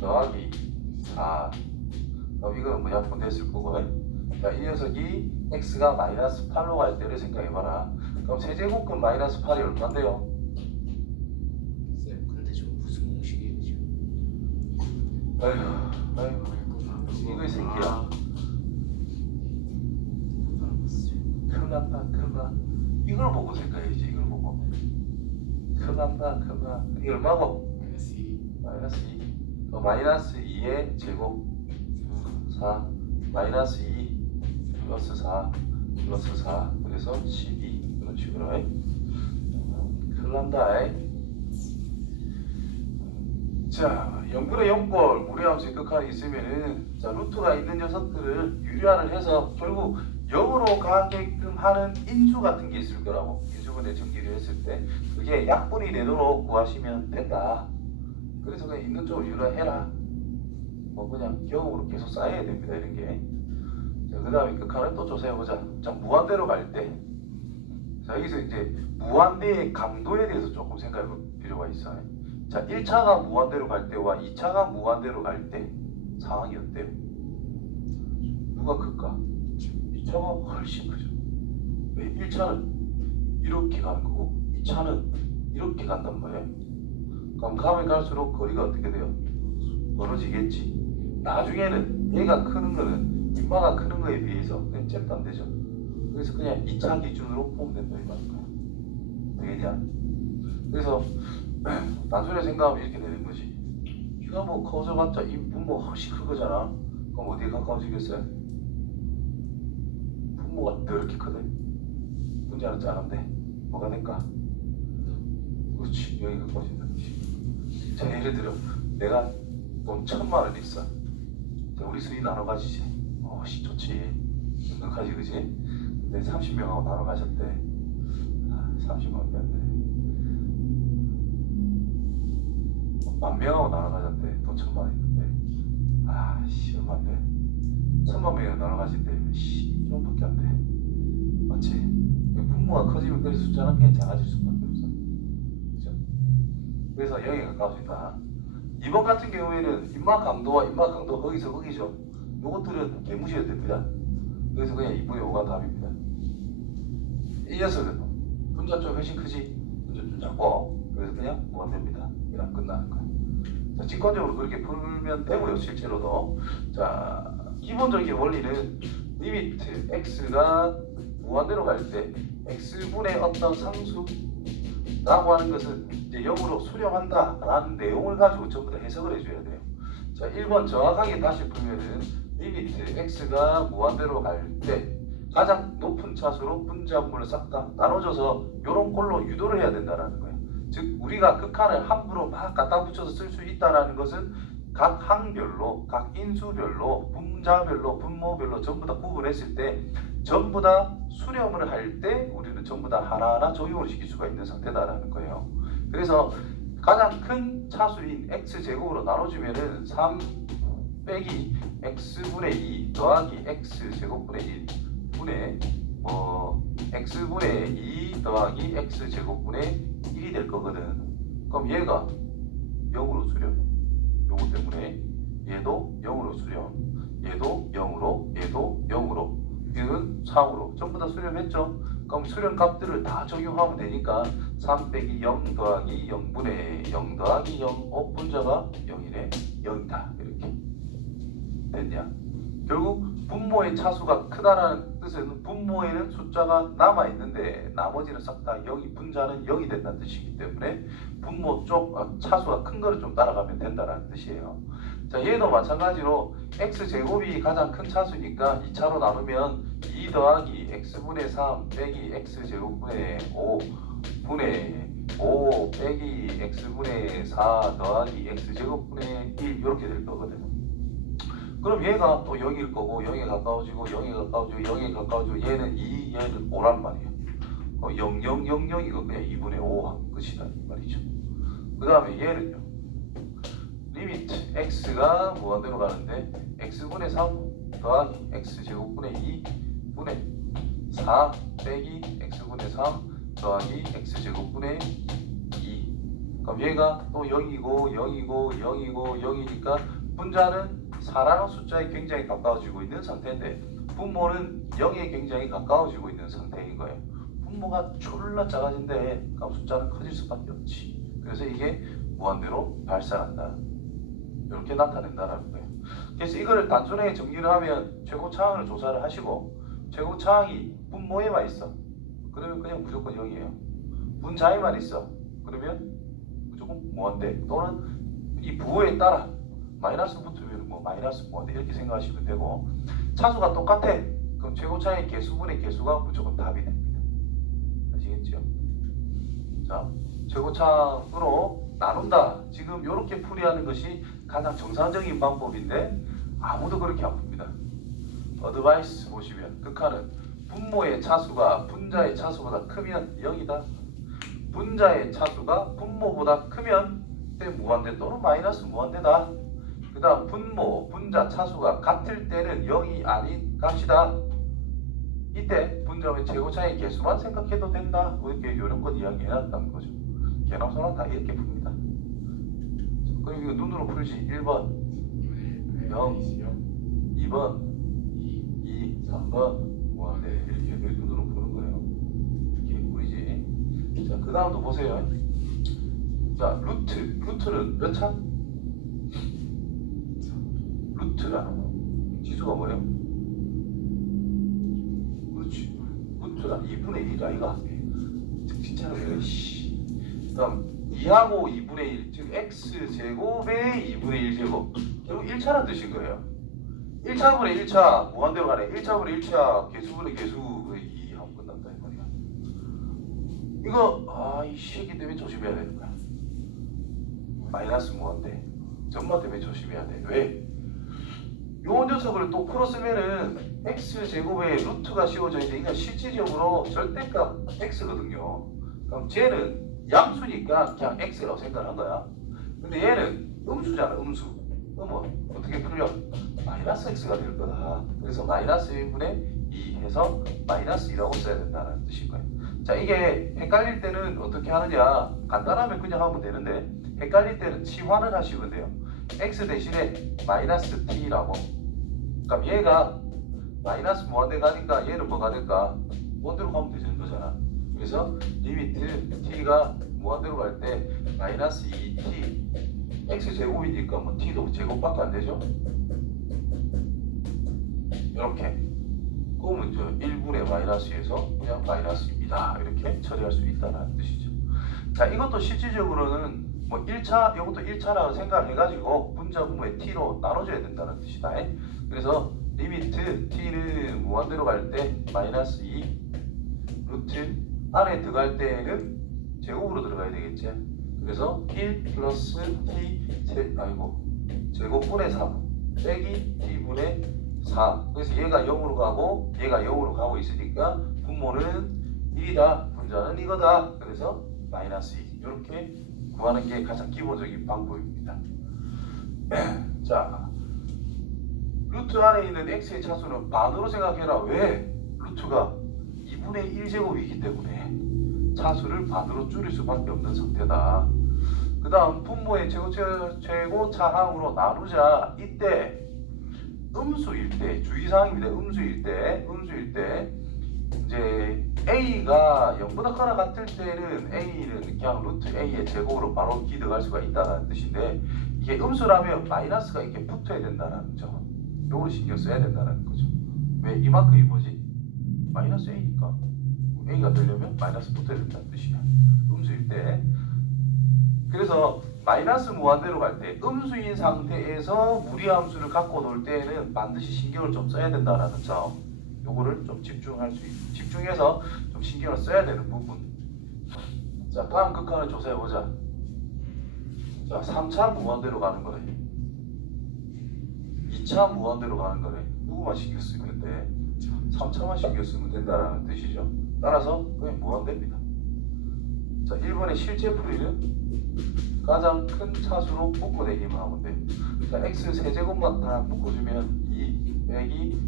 더하기 4. 이거는 뭐 약분됐을 거고. 자, 이 녀석이 x가 마이너스 8로 갈 때를 생각해봐라. 그럼 세제곱근 마이너스 8이 얼마인데요? 쌤, 근데 저거 무슨 공식이에요 지금? 아이고 이거 이 새끼야. 큰일 났다. 이걸 보고 생각해야지. 이걸 보고 큰일 난다. 이게 얼마고? 마이너스 2. 마이너스 2. 마이너스 2의 제곱 4 마이너스 2 플러스 4 플러스 4 그래서 12 그런 식으로 큰일 난다. 자 0분의 0꼴 무리함수의 극한이 있으면은 자 루트가 있는 녀석들을 유리화를 해서 결국 0으로 가게끔 하는 인수 같은 게 있을 거라고. 인수분해 정리를 했을 때 그게 약분이 되도록 구하시면 된다. 그래서 그냥 있는 쪽으로 유리화해라. 뭐 그냥 경험으로 계속 쌓여야 됩니다. 이런 게. 자, 그 다음에 극한을 또 조사해보자. 자 무한대로 갈 때. 자 여기서 이제 무한대의 강도에 대해서 조금 생각해 볼 필요가 있어요. 자 1차가 무한대로 갈 때와 2차가 무한대로 갈 때 상황이 어때요? 누가 클까? 2차가 훨씬 크죠. 왜? 1차는 이렇게 가는 거고 2차는 이렇게 간단 말이에요. 그럼 가면 갈수록 거리가 어떻게 돼요? 벌어지겠지. 나중에는 얘가 크는 거는 인마가 크는 거에 비해서 그냥 잽도 안 되죠. 그래서 그냥 2차 기준으로 보면 된다 이 말인 거야. 되겠냐? 그래서 단순히 생각하면 이렇게 되는 거지. 이가 뭐 커져봤자 이 분모가 훨씬 큰 거잖아. 그럼 어디에 가까워지겠어요? 분모가 더 이렇게 크대. 분자는 작은데 뭐가 될까? 그렇지, 여기 가까워진다는 뜻이. 자 예를 들어 내가 돈 1,000만 원 있어. 자, 우리 수익 나눠 가지지. 좋지. 넉넉하지 그지? 근데 30명하고 나눠 가졌대. 30만 원 뺐네. 10,000명하고 나눠 가졌대. 돈 1,000만 원 있는데. 얼마인데? 1,000만 명이 나눠 가진대. 1원밖에 안 돼. 맞지? 분모가 커지면 그 숫자는 그냥 작아질 수밖에 없어. 그죠? 그래서 0에 가까워진다. 이번 같은 경우에는 인마 강도와 인마 강도 거기서 거기죠. 요것들은 개무시해도 됩니다. 그래서 그냥 2분의 5가 답입니다. 이 녀석은 분자 좀 훨씬 크지? 분자 좀 작고 그래서 그냥 무한대입니다. 이랑 끝나는 거예요. 자, 직관적으로 그렇게 풀면 되고요. 실제로도. 자, 기본적인 원리는 리미트 x가 무한대로 갈 때 x분의 어떤 상수라고 하는 것은 이제 0으로 수렴한다 라는 내용을 가지고 전부 다 해석을 해줘야 돼요. 자 1번 정확하게 다시 풀면은 리미트 x가 무한대로 갈 때 가장 높은 차수로 분자분모를 싹 다 나눠줘서 이런 꼴로 유도를 해야 된다는 거예요. 즉 우리가 극한을 함부로 막 갖다 붙여서 쓸 수 있다는 것은 각 항별로 각 인수별로 분자별로 분모별로 전부 다 구분했을 때 전부 다 수렴을 할 때 우리는 전부 다 하나하나 적용을 시킬 수가 있는 상태다라는 거예요. 그래서 가장 큰 차수인 x제곱으로 나눠주면은 3 빼기 x분의 2 더하기 x제곱분의 1 분의 x분의 2 더하기 x제곱분의 1이 될 거거든. 그럼 얘가 0으로 수렴. 요거 때문에 얘도 0으로 수렴. 얘도 0으로 얘도 0으로 얘는 3으로 전부 다 수렴했죠. 그럼 수렴 값들을 다 적용하면 되니까 3 빼기 0 더하기 0분의 0 더하기 0 분자가 0이네. 0이다. 이렇게 됐냐? 결국 분모의 차수가 크다라는 뜻은 분모에는 숫자가 남아있는데 나머지는 싹 다 0이 분자는 0이 된다는 뜻이기 때문에 분모 쪽 차수가 큰 거를 좀 따라가면 된다는 뜻이에요. 자 얘도 마찬가지로 x제곱이 가장 큰 차수니까 2차로 나누면 2 더하기 x분의 3 빼기 x제곱분의 5 분의 5 빼기 x분의 4 더하기 x제곱분의 1 이렇게 될 거거든. 그럼 얘가 또 0일 거고 0에 가까워지고 0에 가까워지고 0에 가까워지고 얘는 2, 얘는 5란 말이에요. 0, 0, 0, 0 이거 그냥 2분의 5 하면 끝이다 이 말이죠. 그 다음에 얘는요. 리미트 x가 무한대로 가는데 x분의 3 더하기 x제곱분의 2 분의 4 빼기 x분의 3 더하기 x제곱분의 2. 그럼 얘가 또 0이고 0이고 0이고 0이니까 분자는 4라는 숫자에 굉장히 가까워지고 있는 상태인데 분모는 0에 굉장히 가까워지고 있는 상태인 거예요. 분모가 졸라 작아진데 그럼 숫자는 커질 수밖에 없지. 그래서 이게 무한대로 발생한다. 이렇게 나타낸다는 거예요. 그래서 이거를 단순하게 정리를 하면 최고차항을 조사를 하시고 최고차항이 분모에만 있어. 그러면 그냥 무조건 0이에요. 분자에만 있어. 그러면 무조건 무한대 또는 이 부호에 따라 마이너스 붙으면 뭐 마이너스 무한대 이렇게 생각하시면 되고 차수가 똑같아. 그럼 최고차의 개수분의 개수가 무조건 답이 됩니다. 아시겠죠? 자, 최고차으로 나눈다. 지금 이렇게 풀이하는 것이 가장 정상적인 방법인데 아무도 그렇게 안 풉니다. 어드바이스 보시면 극한은 분모의 차수가 분자의 차수보다 크면 0이다. 분자의 차수가 분모보다 크면 그때 무한대 또는 마이너스 무한대다. 그 다음 분모, 분자 차수가 같을 때는 0이 아닌 값이다. 이때 분자의 최고차의 개수만 생각해도 된다. 이렇게 요령껏 이야기해놨다는 거죠. 개념서는 다 이렇게 풉니다. 그럼 이거 눈으로 풀지. 1번 0, 2번 2, 3번 무한대 이렇게 눈으로 푸는 거예요. 이렇게 풀이지. 자, 그 다음도 보세요. 자, 루트는 몇 차? 루트라는 거. 지수가 뭐예요? 그렇지. 루트가 2분의 1 아이가. 진짜로 그래. 그다음 2하고 2분의 1, 즉 x제곱의 2분의 1제곱. 결국 1차란 뜻인 거예요. 1차분의 1차 무한대로 가네. 1차분의 1차 개수분의 개수의 2 하면 끝난다 이 말이야. 이거 이 새끼 때문에 조심해야 되는 거야. 마이너스 무한대. 정마 때문에 조심해야 돼. 왜? 요 녀석을 또 풀었으면은 x제곱에 루트가 씌워져 있는데 이건 실질적으로 절대값 x거든요. 그럼 쟤는 양수니까 그냥 x라고 생각한 거야. 근데 얘는 음수잖아. 음수. 그러면 어떻게 풀려? 마이너스 x가 될 거다. 그래서 마이너스 1분의 2 해서 마이너스 2라고 써야 된다는 뜻인 거예요. 자, 이게 헷갈릴 때는 어떻게 하느냐? 간단하면 그냥 하면 되는데 헷갈릴 때는 치환을 하시면 돼요. x 대신에 마이너스 t라고. 그럼 얘가 마이너스 무한대 가니까 얘는 뭐가 될까? 무한대로 가면 되는 거잖아. 그래서 리미트 t가 무한대로 갈 때 마이너스 2t x 제곱이니까 뭐 t도 제곱밖에 안 되죠? 이렇게. 그러면 저 1분의 마이너스에서 그냥 마이너스입니다. 이렇게 처리할 수 있다는 뜻이죠. 자, 이것도 실질적으로는 뭐 1차, 이것도 1차라고 생각해가지고 분자 분모의 t로 나눠줘야 된다는 뜻이다. 그래서 리미트 t는 무한대로 갈 때 마이너스 2 루트 안에 들어갈 때는 제곱으로 들어가야 되겠지. 그래서 1 플러스 t 제곱분의 3 빼기 t분의 4. 그래서 얘가 0으로 가고 얘가 0으로 가고 있으니까 분모는 1이다. 분자는 이거다. 그래서 마이너스 2. 이렇게 구하는 게 가장 기본적인 방법입니다. 자, 루트 안에 있는 x의 차수는 반으로 생각해라. 왜? 루트가 2분의 1제곱이기 때문에 차수를 반으로 줄일 수밖에 없는 상태다. 그 다음 분모의 최고차항으로 나누자. 이때 음수일 때, 주의사항입니다. 음수일 때 이제 a가 0보다 커나 같을 때는 a는 그냥 루트 a의 제곱으로 바로 기득할 수가 있다는 뜻인데 이게 음수라면 마이너스가 이렇게 붙어야 된다는 점. 요걸 신경 써야 된다는 거죠. 왜? 이만큼이 뭐지? 마이너스 a니까 a가 되려면 마이너스 붙어야 된다는 뜻이야. 음수일 때. 그래서 마이너스 무한대로 갈 때 음수인 상태에서 무리함수를 갖고 놀 때는 반드시 신경을 좀 써야 된다는 점. 요거를 좀 집중해서 좀 신경을 써야 되는 부분. 자, 다음 극한을 조사해 보자. 자, 3차 무한대로 가는 거네. 2차 무한대로 가는 거네. 누구만 신경 쓰면 돼? 3차만 신경 쓰면 된다는 뜻이죠. 따라서 그냥 무한대입니다. 자, 1번의 실제 풀이는 가장 큰 차수로 묶어내기만 하면 돼요. 자, x 세제곱만 다 묶어주면 2 빼기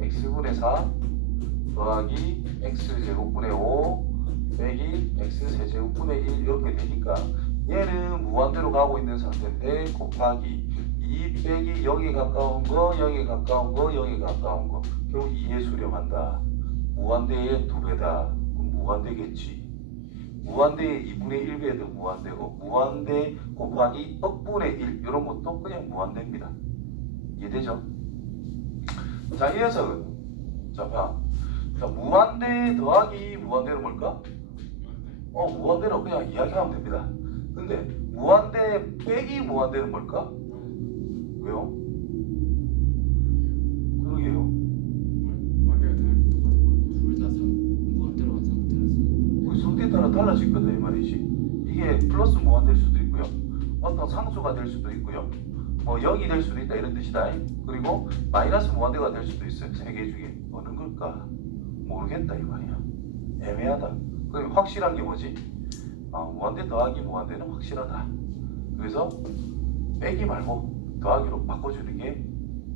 x분의 4 더하기 x제곱분의 5 빼기 x세제곱분의 1 이렇게 되니까 얘는 무한대로 가고 있는 상태인데 곱하기 2 빼기 0에 가까운 거 0에 가까운 거 0에 가까운 거 결국 2에 수렴한다. 무한대의 2배다. 그럼 무한대겠지. 무한대의 2분의 1배도 무한대고 무한대 곱하기 억분의 1 이런 것도 그냥 무한대입니다. 이해되죠? 자, 이 녀석은 자, 봐. 자, 무한대 더하기 무한대는 뭘까? 무한대로 그냥 이야기하면 됩니다. 근데 무한대 빼기 무한대는 뭘까? 왜요? 그러게요. 완대가 다 똑같은 거 둘다 무한대로 간 상태라서 그 상태에 따라 달라질 거다 이 말이지. 이게 플러스 무한될 수도 있고요. 어떤 상수가 될 수도 있고요. 뭐 0이 될 수도 있다 이런 뜻이다. 그리고 마이너스 무한대가 될 수도 있어요. 세 개 중에 어느 걸까? 모르겠다 이 말이야. 애매하다. 그럼 확실한 게 뭐지? 무한대 더하기 무한대는 확실하다. 그래서 빼기 말고 더하기로 바꿔주는 게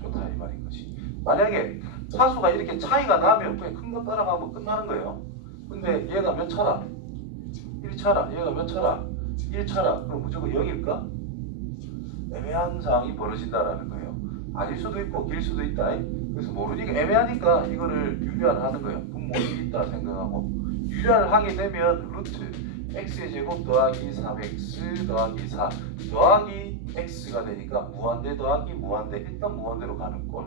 좋다 이 말인 것이. 만약에 차수가 이렇게 차이가 나면 그냥 큰 거 따라가면 끝나는 거예요. 근데 얘가 몇 차라? 1차라. 얘가 몇 차라? 1차라. 그럼 무조건 0일까? 애매한 상황이 벌어진다라는 거예요. 아닐 수도 있고 길 수도 있다. 그래서 모르니까 애매하니까 이거를 유리화하는 거예요. 분모 1이 있다 생각하고 유리화를 하게 되면 루트 x의 제곱 더하기 3x 더하기 4 더하기 x가 되니까 무한대 더하기 무한대 일단 무한대로 가는 꼴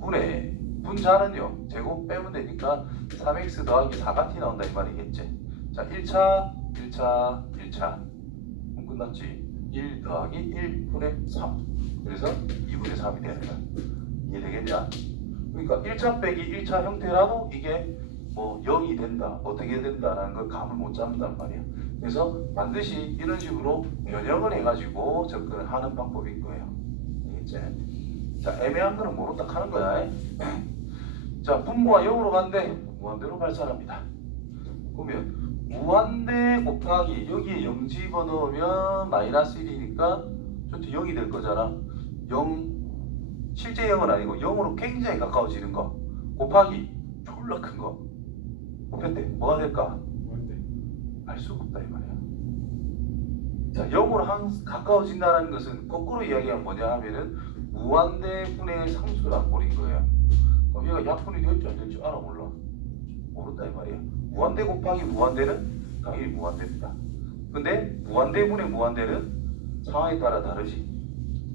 분의 분자는요 제곱 빼면 되니까 3x 더하기 4가 t 나온다 이 말이겠지. 자 1차 1차 1차 그럼 끝났지. 1 더하기 1 분의 3 그래서 2분의 3이 되는 거야. 이해되겠냐? 그러니까 1차 빼기 1차 형태라도 이게 뭐 0이 된다 어떻게 된다라는 걸 감을 못 잡는단 말이야. 그래서 반드시 이런 식으로 변형을 해가지고 접근을 하는 방법인 거예요. 알겠지? 자 애매한 거는 모른다 하는 거야. 자 분모가 0으로 간대 무한대로 발산합니다. 그러면 무한대 곱하기 여기에 0 집어넣으면 마이너스 1이니까 저한테 0이 될 거잖아. 0 실제 0은 아니고 0으로 굉장히 가까워지는 거 곱하기 졸라 큰 거 곱했대 뭐가 될까? 완대. 알 수가 없다 이 말이야. 자 0으로 가까워진다는 것은 거꾸로 이야기하면 뭐냐 하면은 무한대분의 상수라는 꼴인 거예요. 그럼 얘가 약분이 될지 안 될지 알아 몰라? 모른다 이 말이야. 무한대 곱하기 무한대는 당연히 무한대입니다. 근데 무한대분의 무한대는 상황에 따라 다르지.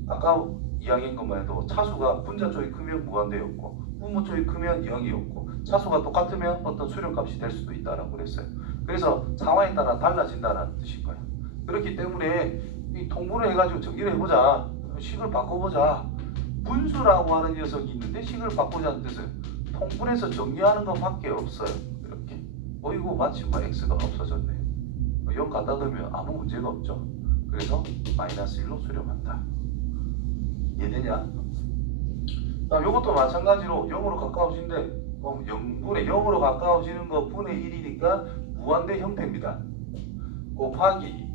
아까 이야기한 것만 해도 차수가 분자 쪽이 크면 무한대였고 분모 쪽이 크면 0이었고 차수가 똑같으면 어떤 수렴값이 될 수도 있다라고 그랬어요. 그래서 상황에 따라 달라진다는 뜻인 거야. 그렇기 때문에 이 통분을 해가지고 정리를 해보자. 식을 바꿔보자. 분수라고 하는 녀석이 있는데 식을 바꾸자는 뜻은 통분해서 정리하는 것밖에 없어요. 이렇게. 이거 마치 뭐 x가 없어졌네. 0 갖다 넣으면 아무 문제가 없죠. 그래서 마이너스 1로 수렴한다. 이해되냐? 다음 요것도 마찬가지로 0으로 가까워진대. 그럼 0분의 0으로 가까워지는 거 분의 1이니까 무한대 형태입니다. 곱하기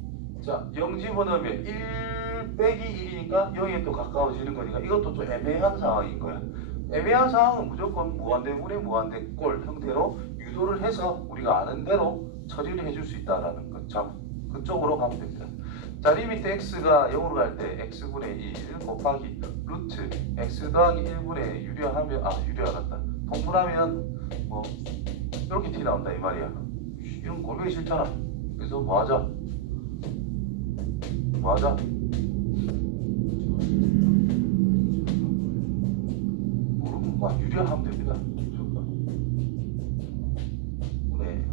자 0 집어넣으면 1 빼기 1이니까 0에 또 가까워지는 거니까 이것도 좀 애매한 상황인 거야. 애매한 상황은 무조건 무한대분의 무한대 꼴 형태로 유도를 해서 우리가 아는 대로 처리를 해줄 수 있다라는 것. 자 그쪽으로 가면 됩니다. 자 리미트 x가 0으로 갈 때 x분의 1 곱하기 루트 x 더하기 1분의 유리하면 유리하다 통분하면 뭐 이렇게 t 나온다 이 말이야. 이런 골뱅이 싫잖아. 그래서 뭐 하자? 모르면 막 유리하면 됩니다. 분의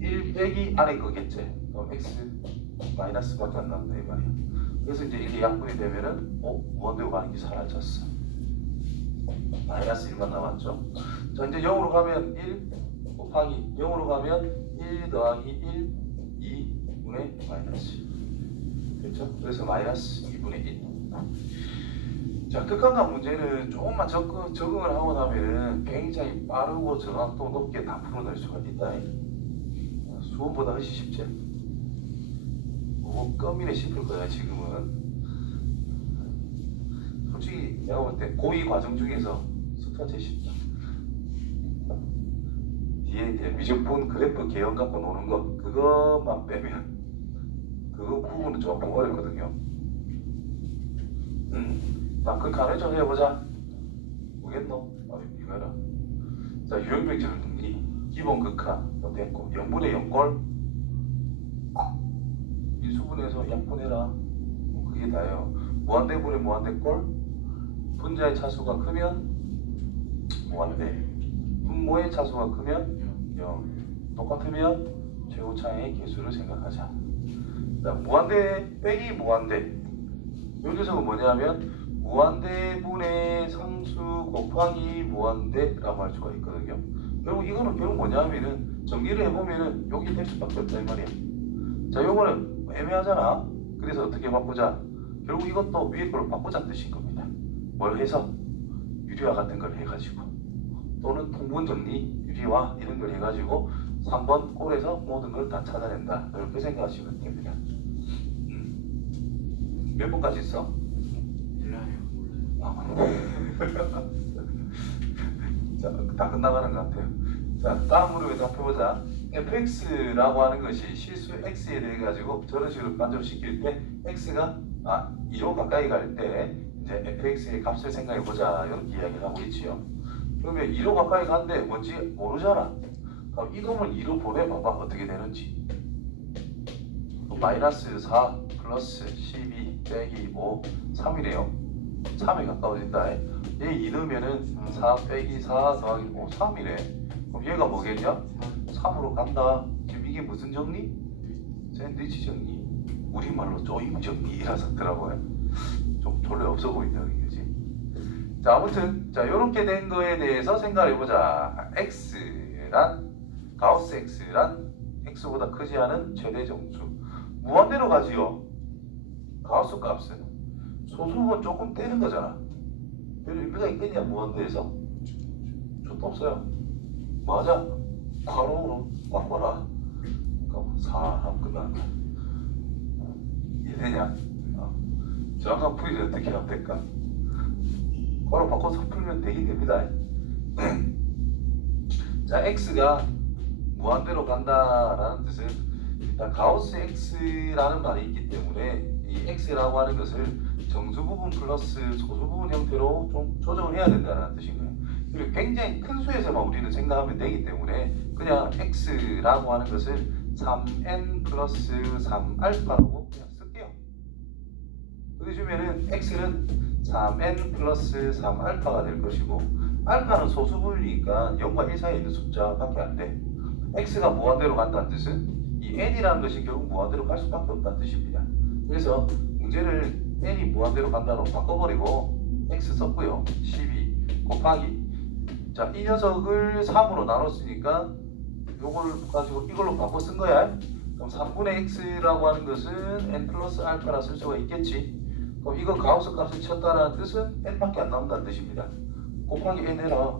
1 빼기 안에 거겠지. 그럼 x 마이너스밖에 안 남는다 이 말이야. 그래서 이제 이게 약분이 되면은 무한대로 가는 게 사라졌어. 마이너스 1만 남았죠. 자 이제 0으로 가면 1 곱하기 0으로 가면 1 더하기 1 2분의 마이너스 1. 그렇죠? 그래서 마이너스 2분의 1. 자 극한감 문제는 조금만 적응을 하고 나면은 굉장히 빠르고 정확도 높게 다 풀어낼 수가 있다. 수험보다 훨씬 쉽지. 껌이네 싶을 거야 지금은. 솔직히 내가 볼 때 고2 과정 중에서 스타가 제일 쉽다. 뒤에 이제 미적분 그래프 개형 갖고 노는 거 그것만 빼면 그거 부분은 조금 어렵거든요. 자 그 간을 좀 해보자. 뭐겠노? 이거 해라. 자 유형별 정리 기본 극한 됐고 0분의 0꼴 인수분해서 약분해라. 그게 다예요. 무한대분의 무한대꼴 분자의 차수가 크면 무한대 분모의 차수가 크면 0 똑같으면 최고차의 개수를 생각하자. 자, 무한대 빼기 무한대. 이 녀석은 뭐냐면 무한대분의 상수 곱하기 무한대라고 할 수가 있거든요. 결국 이거는 결국 뭐냐면은 정리를 해보면은 여기 될 수밖에 없다 이 말이야. 자, 요거는 애매하잖아. 그래서 어떻게 바꾸자? 결국 이것도 위에 걸로 바꾸자는 뜻인 겁니다. 뭘 해서? 유리화 같은 걸 해가지고 또는 통분 정리, 유리화 이런 걸 해가지고 3번 꼴에서 모든 걸 다 찾아낸다. 이렇게 생각하시면 됩니다. 몇 번까지 있어? 몰라요. 자, 다 끝나가는 것 같아요. 자, 다음으로 답해보자. fx라고 하는 것이 실수 x에 대해 가지고 저런 식으로 만족시킬 때 x가 2로 가까이 갈 때 이제 fx의 값을 생각해 보자 이렇게 이야기를 하고 있지요. 그러면 2로 가까이 가는데 뭔지 모르잖아. 그럼 이 놈을 2로 보내봐봐 어떻게 되는지. 마이너스 4 플러스 12 빼기 5 3이래요. 3에 가까워진다. 얘 2 넣으면은 4 빼기 4 더하기 5 3이래. 그럼 얘가 뭐겠냐? 3으로 간다. 지금 이게 무슨 정리? 샌드위치 정리. 우리말로 쪼임 정리라서 더라고요. 좀 졸려 없어 보인다 그지? 자, 아무튼 자 이렇게 된 거에 대해서 생각을 해보자. x란 가우스 x란 x보다 크지 않은 최대 정수. 무한대로 가지요. 가우스 값은 소수분 조금 떼는 거잖아. 별 의미가 있겠냐 무한대에서? 저도 없어요. 맞아. 괄호로 바꿔라. 그럼 4 끝나는 거야. 이해되냐? 정확한 풀이를 어떻게 하면 될까? 괄호 바꿔서 풀면 되긴 됩니다. 자, x가 무한대로 간다라는 뜻은 일단 가우스 x라는 말이 있기 때문에 이 x라고 하는 것을 정수 부분 플러스 소수 부분 형태로 좀 조정을 해야 된다는 뜻인 거예요. 그리고 굉장히 큰 수에서만 우리는 생각하면 되기 때문에 그냥 x라고 하는 것을 3n 플러스 3알파라고 그냥 쓸게요. 그러시면은 x는 3n 플러스 3알파가 될 것이고 알파는 소수분이니까 0과 1 사이에 있는 숫자밖에 안 돼. x가 무한대로 간다는 뜻은 이 n이라는 것이 결국 무한대로 갈 수밖에 없다는 뜻입니다. 그래서 문제를 n이 무한대로 간다로 바꿔버리고 x 썼고요. 12 곱하기 자, 이 녀석을 3으로 나눴으니까 요거를 가지고 이걸로 바꿔 쓴 거야. 그럼 3분의 x라고 하는 것은 n 플러스 알파라 쓸 수가 있겠지. 그럼 이거 가우스 값을 쳤다라는 뜻은 n밖에 안 나온다는 뜻입니다. 곱하기 n 해라.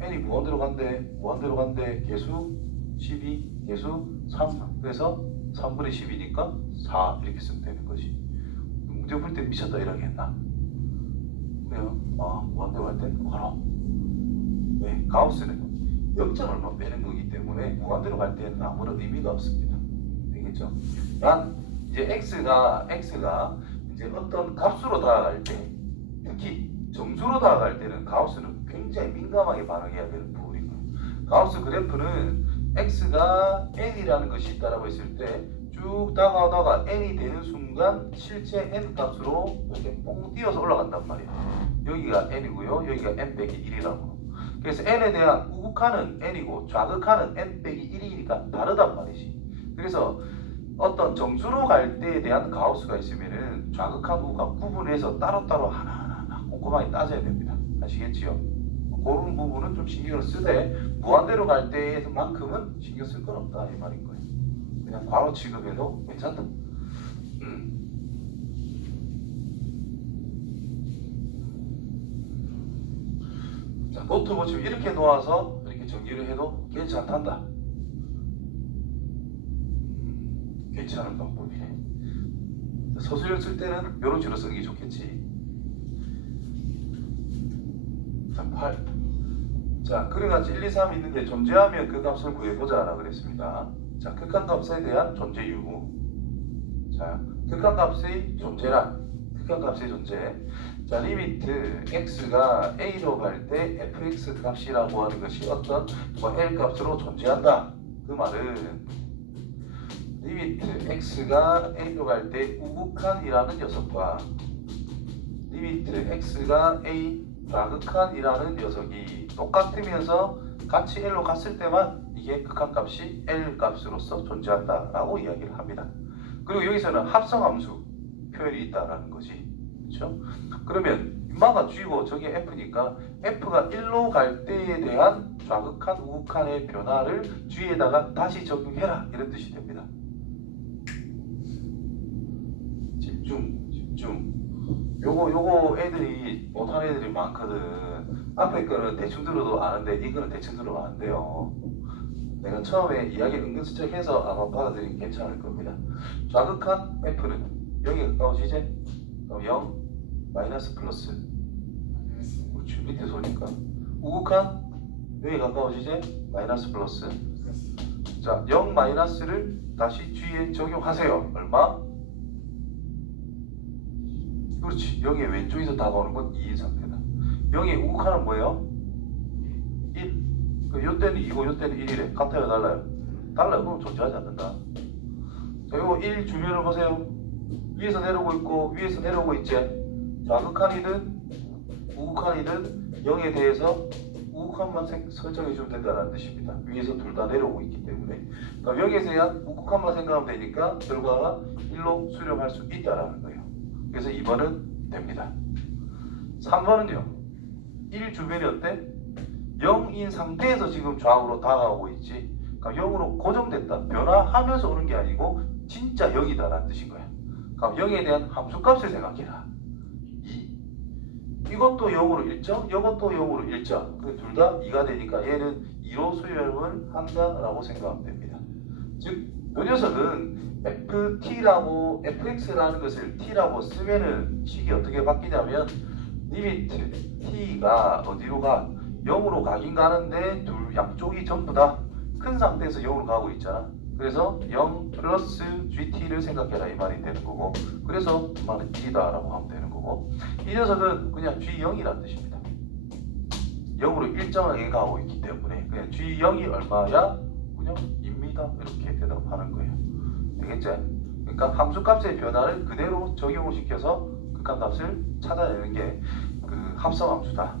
n이 무한대로 간대. 개수 12, 개수 3. 그래서 3분의 10이니까 4 이렇게 쓰면 되는 거지. 문제 풀 때 미쳤다 이렇게 했나? 그래요. 무한대로 갈 때 바로. 왜? 가우스는 0.얼마 빼는 거기 때문에 무한대로 갈 때는 아무런 의미가 없습니다. 되겠죠? 난 이제 x가 이제 어떤 값으로 다가갈 때, 특히 정수로 다가갈 때는 가우스는 굉장히 민감하게 반응해야 되는 부분이고요. 가우스 그래프는 x가 n이라는 것이 있다라고 했을 때 쭉 다가오다가 n이 되는 순간 실제 n 값으로 이렇게 뽕 띄어서 올라간단 말이에요. 여기가 n이고요. 여기가 n 빼기 1이라고. 그래서 n에 대한 우극한은 n이고 좌극한은 n 빼기 1이니까 다르단 말이지. 그래서 어떤 정수로 갈 때에 대한 가우스가 있으면은 좌극한 우극한 구분해서 따로따로 하나하나 꼼꼼하게 따져야 됩니다. 아시겠지요? 그런 부분은 좀 신경을 쓰되 무한대로 갈 때만큼은 신경 쓸 건 없다 이 말인 거예요. 그냥 괄호 취급해도 괜찮다. 자, 노트북 지금 이렇게 놓아서 이렇게 정리를 해도 괜찮단다. 괜찮은 방법이네. 서술형 쓸 때는 이런 식으로 쓰는 게 좋겠지. 자, 8. 자, 그래가지 1, 2, 3 있는데 존재하면 그 값을 구해보자 라고 그랬습니다. 자, 극한값에 대한 존재 유무. 자, 극한값의 존재란 극한값의 존재. 자, 리미트 x가 a로 갈 때 fx 값이라고 하는 것이 어떤 L 값으로 존재한다. 그 말은 리미트 x가 a로 갈 때 우극한이라는 녀석과 리미트 x가 a 좌극한이라는 녀석이 똑같으면서 같이 L로 갔을 때만 이 이게 극한값이 L 값으로서 존재한다라고 이야기를 합니다. 그리고 여기서는 합성함수 표현이 있다라는 거지. 그렇죠? 그러면 인마가 G고 저게 F니까 F가 1로 갈 때에 대한 좌극한 우극한의 변화를 G에다가 다시 적용해라 이런 뜻이 됩니다. 집중. 요거 애들이 못하는 애들이 많거든. 앞에 거는 대충 들어도 아는데 이거는 대충 들어도 안 돼요. 내가 처음에 이야기 은근슬쩍 해서 아마 받아들이기 괜찮을 겁니다. 좌극한 F는 0에 가까워지지? 그럼 0 마이너스 플러스. 그렇지, 밑에 소니까. 우극한 0에 가까워지지? 마이너스 플러스. 자, 0 마이너스를 다시 G에 적용하세요. 얼마? 그렇지. 0의 왼쪽에서 다가오는 건 2인 상태다. 0의 우극한은 뭐예요? 1. 요 때는 2고 요 때는 1이래. 같아요, 달라요? 달라요. 그럼 존재하지 않는다. 자, 요거 1 주변을 보세요. 위에서 내려오고 있고 위에서 내려오고 있지. 좌극한이든 우극한이든 0에 대해서 우극한만 설정해주면 된다는 뜻입니다. 위에서 둘 다 내려오고 있기 때문에. 그럼 0에서 대한 우극한만 생각하면 되니까 결과가 1로 수렴할 수 있다라는 거예요. 그래서 2번은 됩니다. 3번은요. 1 주변이 어때? 0인 상태에서 지금 좌우로 다가오고 있지. 그럼 0으로 고정됐다. 변화하면서 오는 게 아니고 진짜 0이다라는 뜻인 거야. 그럼 0에 대한 함수값을 생각해라. 2. 이것도 0으로 일정, 이것도 0으로 일정. 둘 다 2가 되니까 얘는 2로 수렴을 한다라고 생각하면 됩니다. 즉, 이 녀석은 ft라고 fx라는 것을 t라고 쓰면은 식이 어떻게 바뀌냐면 리미트 t가 어디로 가? 0으로 가긴 가는데 둘 양쪽이 전부 다 큰 상태에서 0으로 가고 있잖아. 그래서 0 플러스 GT를 생각해라 이 말이 되는 거고, 그래서 그 말은 1이다 라고 하면 되는 거고, 이 녀석은 그냥 G0이라는 뜻입니다. 0으로 일정하게 가고 있기 때문에 그냥 G0이 얼마야? 그냥 입니다 이렇게 대답하는 거예요. 되겠지? 그러니까 함수값의 변화를 그대로 적용을 시켜서 극한값을 찾아내는 게 그 합성함수다.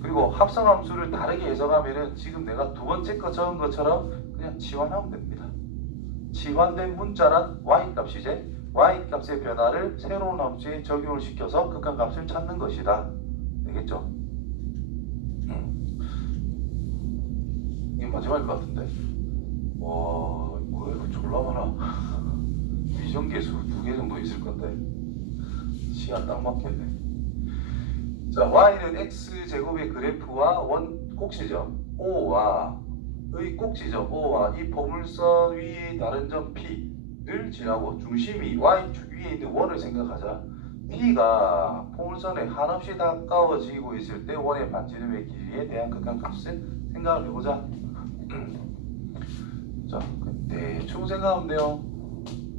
그리고 합성함수를 다르게 해석하면은 지금 내가 두 번째 거 적은 것처럼 그냥 치환하면 됩니다. 치환된 문자란 y값이지. y값의 변화를 새로운 함수에 적용을 시켜서 극한값을 찾는 것이다. 되겠죠? 이게 마지막일 것 같은데. 와, 뭐야 이거 졸라 많아. 비정계수 2개 정도 있을 건데 시간 딱 맞겠네. 자, y는 x제곱의 그래프와 원 꼭지점 O와의 꼭지점 O와 이 포물선 위의 다른 점 P를 지나고 중심이 y축 위에 있는 원을 생각하자. P가 포물선에 한없이 가까워지고 있을 때 원의 반지름의 길이에 대한 극한값을 생각을 해보자. 자, 대충 생각하면 돼요.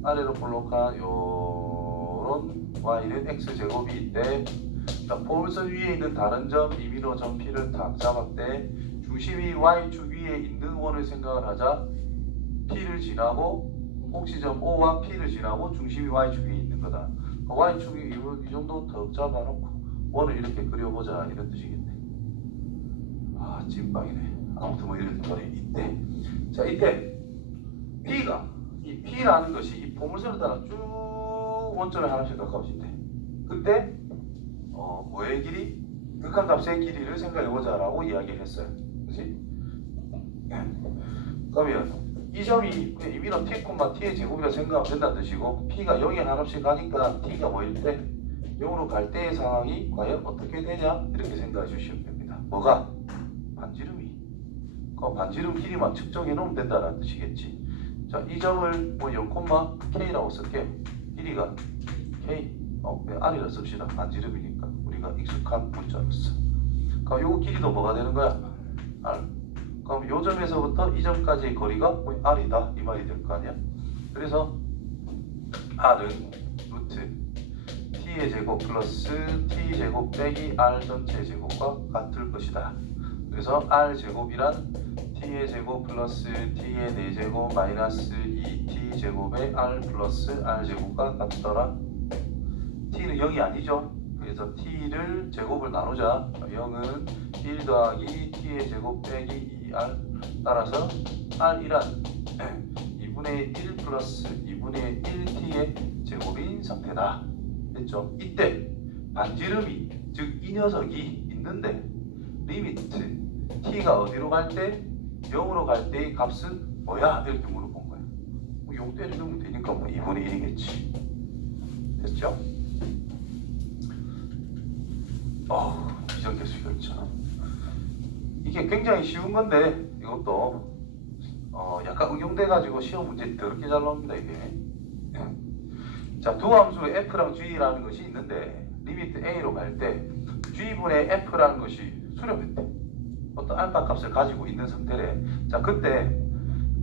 아래로 볼록한 요런 y는 x제곱이 있대. 자, 포물선 위에 있는 다른 점 임의로 점 P를 딱 잡았대. 중심이 y축 위에 있는 원을 생각을 하자. P를 지나고 꼭지점 O와 P를 지나고 중심이 y축 위에 있는 거다. y축이 이 정도 더 잡아놓고 원을 이렇게 그려보자 이런 뜻이겠네. 아, 찐빵이네. 아무튼 뭐 이런 말이 있대. 자, 이때 P가 이 P라는 것이 이 포물선을 따라 쭉 원점에 하나씩 가까워진대. 그때 뭐의 길이? 극한값의 길이를 생각해보자 라고 이야기를 했어요. 그치? 그러면 이 점이 임의로 t, t의 제곱이라 생각하면 된다는 뜻이고, p가 0에 한없이 가니까 t가 뭐일 때? 0으로 갈 때의 상황이 과연 어떻게 되냐? 이렇게 생각해 주시면 됩니다. 뭐가? 반지름이. 그럼 반지름 길이만 측정해 놓으면 된다는 뜻이겠지. 자, 이 점을 뭐 0,k라고 쓸게요. 길이가 k. r이라 씁시다. 반지름이니까 우리가 익숙한 문자로서. 그럼 요 길이도 뭐가 되는 거야? r. 그럼 요 점에서부터 이 점까지의 거리가 r이다 이 말이 될 거 아니야? 그래서 r은 루트 t의 제곱 플러스 t 제곱 빼기 r 전체 제곱과 같을 것이다. 그래서 r 제곱이란 t의 제곱 플러스 t의 4제곱 마이너스 2t 제곱의 r 플러스 r 제곱과 같더라. t는 0이 아니죠. 그래서 t를 제곱을 나누자. 0은 1 더하기 t의 제곱 빼기 2r 따라서 r이란 2분의 1 플러스 2분의 1t의 제곱인 상태다. 됐죠? 이때 반지름이 즉 이 녀석이 있는데 리미트 t가 어디로 갈 때 0으로 갈 때의 값은 뭐야? 이렇게 물어본 거예요. 뭐 용 때리면 되니까 뭐 2분의 1이겠지. 됐죠? 비정계수 결정. 이게 굉장히 쉬운 건데 이것도 약간 응용돼가지고 시험 문제 더럽게 잘 나옵니다 이게. 자, 두 함수 f랑 g라는 것이 있는데 리미트 a로 갈 때 g분의 f라는 것이 수렴했대. 어떤 알파 값을 가지고 있는 상태래. 자, 그때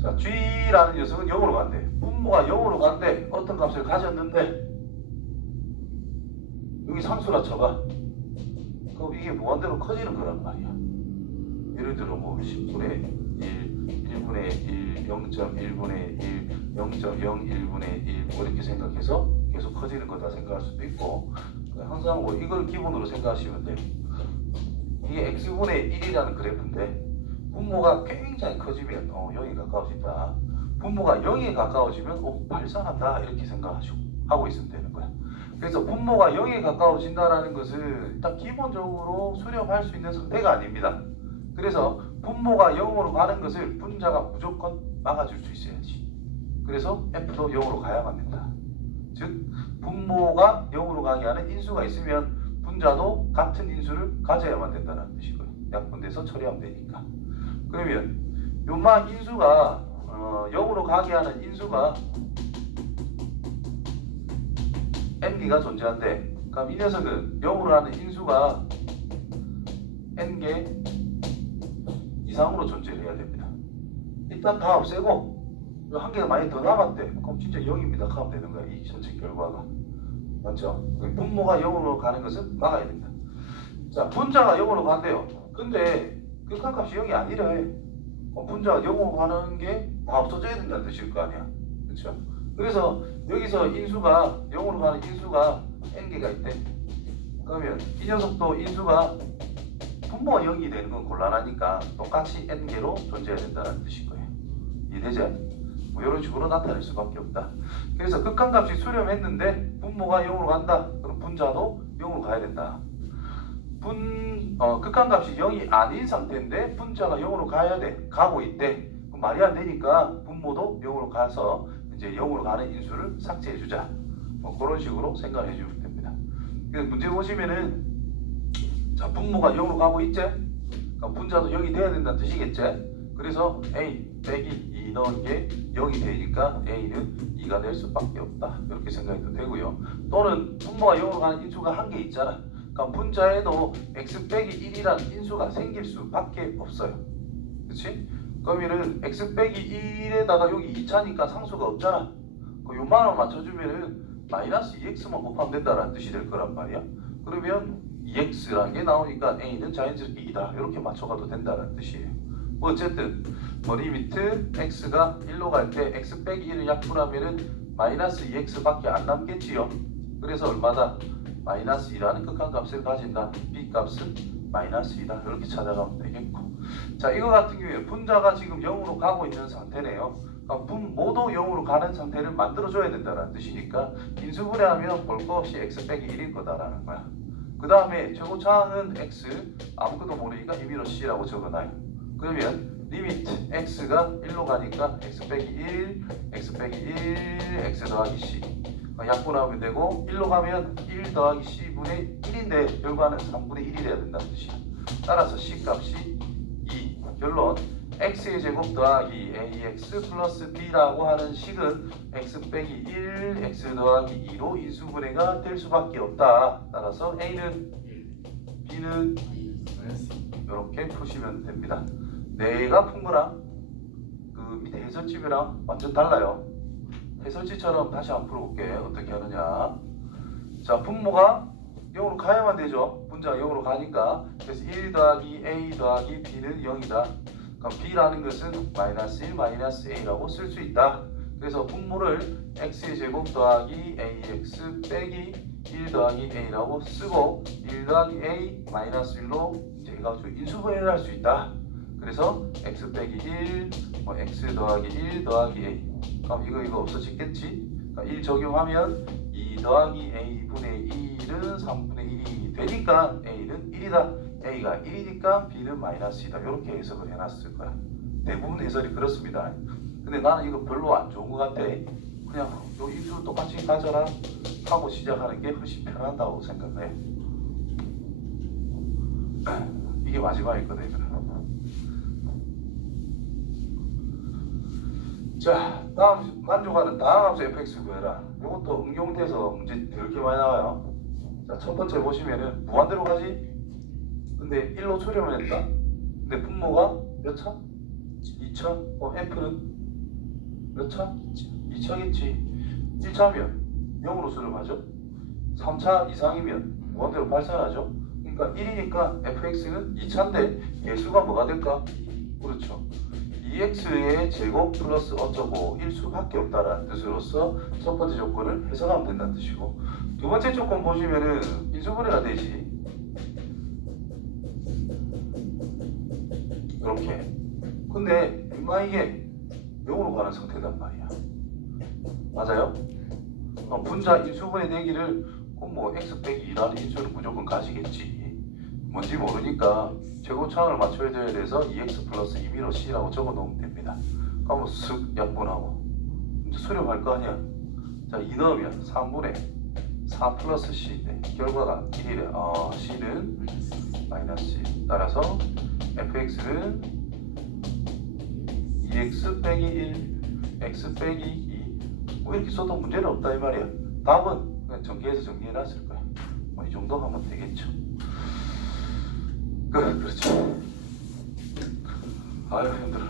자, g라는 녀석은 0으로 간대. 분모가 0으로 간대. 어떤 값을 가졌는데 여기 상수라 쳐봐. 그럼 이게 무한대로 커지는 거란 말이야. 예를 들어 뭐 10분의 1, 1분의 1, 0.1분의 1, 0.01분의 1 뭐 이렇게 생각해서 계속 커지는 거다 생각할 수도 있고, 항상 뭐 이걸 기본으로 생각하시면 돼요. 이게 x분의 1이라는 그래프인데 분모가 굉장히 커지면 0에 가까워진다. 분모가 0에 가까워지면 발산한다 이렇게 생각하시고 하고 있으면 되는 거야. 그래서 분모가 0에 가까워진다는 것은 일단 기본적으로 수렴할 수 있는 상태가 아닙니다. 그래서 분모가 0으로 가는 것을 분자가 무조건 막아줄 수 있어야지. 그래서 f도 0으로 가야만 된다. 즉 분모가 0으로 가게 하는 인수가 있으면 분자도 같은 인수를 가져야만 된다는 뜻이고요. 약분돼서 처리하면 되니까. 그러면 요마 인수가 0으로 가게 하는 인수가 n개가 존재한대. 그럼 이 녀석은 0으로 가는 인수가 n개 이상으로 존재를 해야 됩니다. 일단 다 없애고 한 개가 많이 더 남았대. 그럼 진짜 0입니다. 하면 되는 거야. 이 전체 결과가. 맞죠? 분모가 0으로 가는 것은 막아야 됩니다. 자, 분자가 0으로 간대요. 근데 극한값이 0이 아니래. 분자가 0으로 가는 게 다 없어져야 된다는 뜻일 거 아니야. 그렇죠? 그래서 여기서 인수가 0으로 가는 인수가 n개가 있대. 그러면 이 녀석도 인수가 분모가 0이 되는 건 곤란하니까 똑같이 n개로 존재해야 된다는 뜻인 거예요. 이해되죠? 뭐 이런 식으로 나타낼 수밖에 없다. 그래서 극한값이 수렴했는데 분모가 0으로 간다. 그럼 분자도 0으로 가야 된다. 극한값이 0이 아닌 상태인데 분자가 0으로 가야 돼. 가고 있대. 그럼 말이 안 되니까 분모도 0으로 가서 이제 0으로 가는 인수를 삭제해주자. 뭐 그런 식으로 생각해 주면 됩니다. 그래서 문제 보시면은 자, 분모가 0으로 가고 있지? 그럼 분자도 0이 돼야 된다는 뜻이겠지? 그래서 a 빼기 2 넣은 게 0이 되니까 a는 2가 될 수밖에 없다. 이렇게 생각해도 되고요. 또는 분모가 0으로 가는 인수가 한 개 있잖아. 그럼 분자에도 x 빼기 1이라는 인수가 생길 수밖에 없어요. 그렇지? 그러면은 x 빼기 1에다가 여기 2차니까 상수가 없잖아. 요만한 맞춰주면은 마이너스 2x만 곱하면 된다라는 뜻이 될 거란 말이야. 그러면 2x라는 게 나오니까 a는 자연스럽게 2다. 이렇게 맞춰가도 된다는 뜻이에요. 뭐 어쨌든 리미트 x가 1로 갈 때 x 빼기 1을 약분하면은 마이너스 2x밖에 안 남겠지요. 그래서 얼마다? 마이너스 2라는 극한값을 가진다. b값은 마이너스 2다. 이렇게 찾아가면 되겠고. 자, 이거 같은 경우에 분자가 지금 0으로 가고 있는 상태네요. 분모도 0으로 가는 상태를 만들어줘야 된다는 뜻이니까 인수분해하면 볼 거 없이 x 빼기 1일 거다라는 거야. 그 다음에 최고차항은 x, 아무것도 모르니까 임의로 c라고 적어놔요. 그러면 리미트 x가 1로 가니까 x 빼기 1, x 빼기 1, x 더하기 c 약분하면 되고, 1로 가면 1 더하기 c분의 1인데 결과는 3분의 1이 돼야 된다는 뜻이야. 따라서 c 값이 2. 결론 x의 제곱 더하기 ax 플러스 b라고 하는 식은 x 빼기 1, x 더하기 2로 인수분해가 될 수밖에 없다. 따라서 a는 b는 이렇게 푸시면 됩니다. 내가 푼 거랑 그 밑에 해설집이랑 완전 달라요. 해설지처럼 다시 한번 풀어볼게. 어떻게 하느냐. 자, 분모가 0으로 가야만 되죠. 분자가 0으로 가니까. 그래서 1 더하기 a 더하기 b는 0이다. 그럼 b라는 것은 마이너스 1 마이너스 a라고 쓸 수 있다. 그래서 분모를 x의 제곱 더하기 ax 빼기 1 더하기 a라고 쓰고 1 더하기 a 마이너스 1로 이제 해가지고 인수분해를 할 수 있다. 그래서 x 빼기 1, 뭐 x 더하기 1 더하기 a. 그럼 이거 없어지겠지? 그러니까 1 적용하면 2 더하기 a 분의 1은 3분의 1이 되니까 a는 1이다. a가 1이니까 b는 마이너스이다. 이렇게 해석을 해놨을 거야. 대부분 해설이 그렇습니다. 근데 나는 이거 별로 안 좋은 것 같아. 그냥 요 인수 똑같이 가져라 하고 시작하는 게 훨씬 편하다고 생각해. 이게 마지막이거든. 자, 다음 만족하는 다음 함수 fx 구해라. 이것도 응용돼서 문제 이렇게 많이 나와요. 자, 첫 번째 보시면은 무한대로 가지. 근데 1로 초렴을 했다. 근데 분모가 몇 차? 2차? f는 몇 차? 2차겠지. 1차면 0으로 수렴하죠. 3차 이상이면 무한대로 발산하죠. 그러니까 1이니까 fx는 2차인데 개수가 뭐가 될까? 그렇죠. 2x의 제곱 플러스 어쩌고 1수밖에 없다라는 뜻으로서 첫 번째 조건을 해석하면 된다는 뜻이고, 두 번째 조건 보시면은 인수분해가 되지. 이렇게. 근데 인마 이게 0으로 가는 상태단 말이야. 맞아요? 분자 인수분해 되기를 그럼 뭐 x 빼기 2라는 인수는 무조건 가지겠지. 뭔지 모르니까 제곱차항을 맞춰줘야 돼서 2x 플러스 2미로 c라고 적어 놓으면 됩니다. 그러면 쓱 약분하고 이제 수렴할 거 아니야. 자, 2 넣으면 3분의 4 플러스 c인데 결과가 1이래. c는 마이너스 1. 따라서 fx는 2x 빼기 1, x 빼기 2. 뭐 이렇게 써도 문제는 없다 이 말이야. 답은 그냥 전개해서 정리해놨을 거야. 뭐 이 정도 하면 되겠죠. 그렇죠. 아유 힘들어.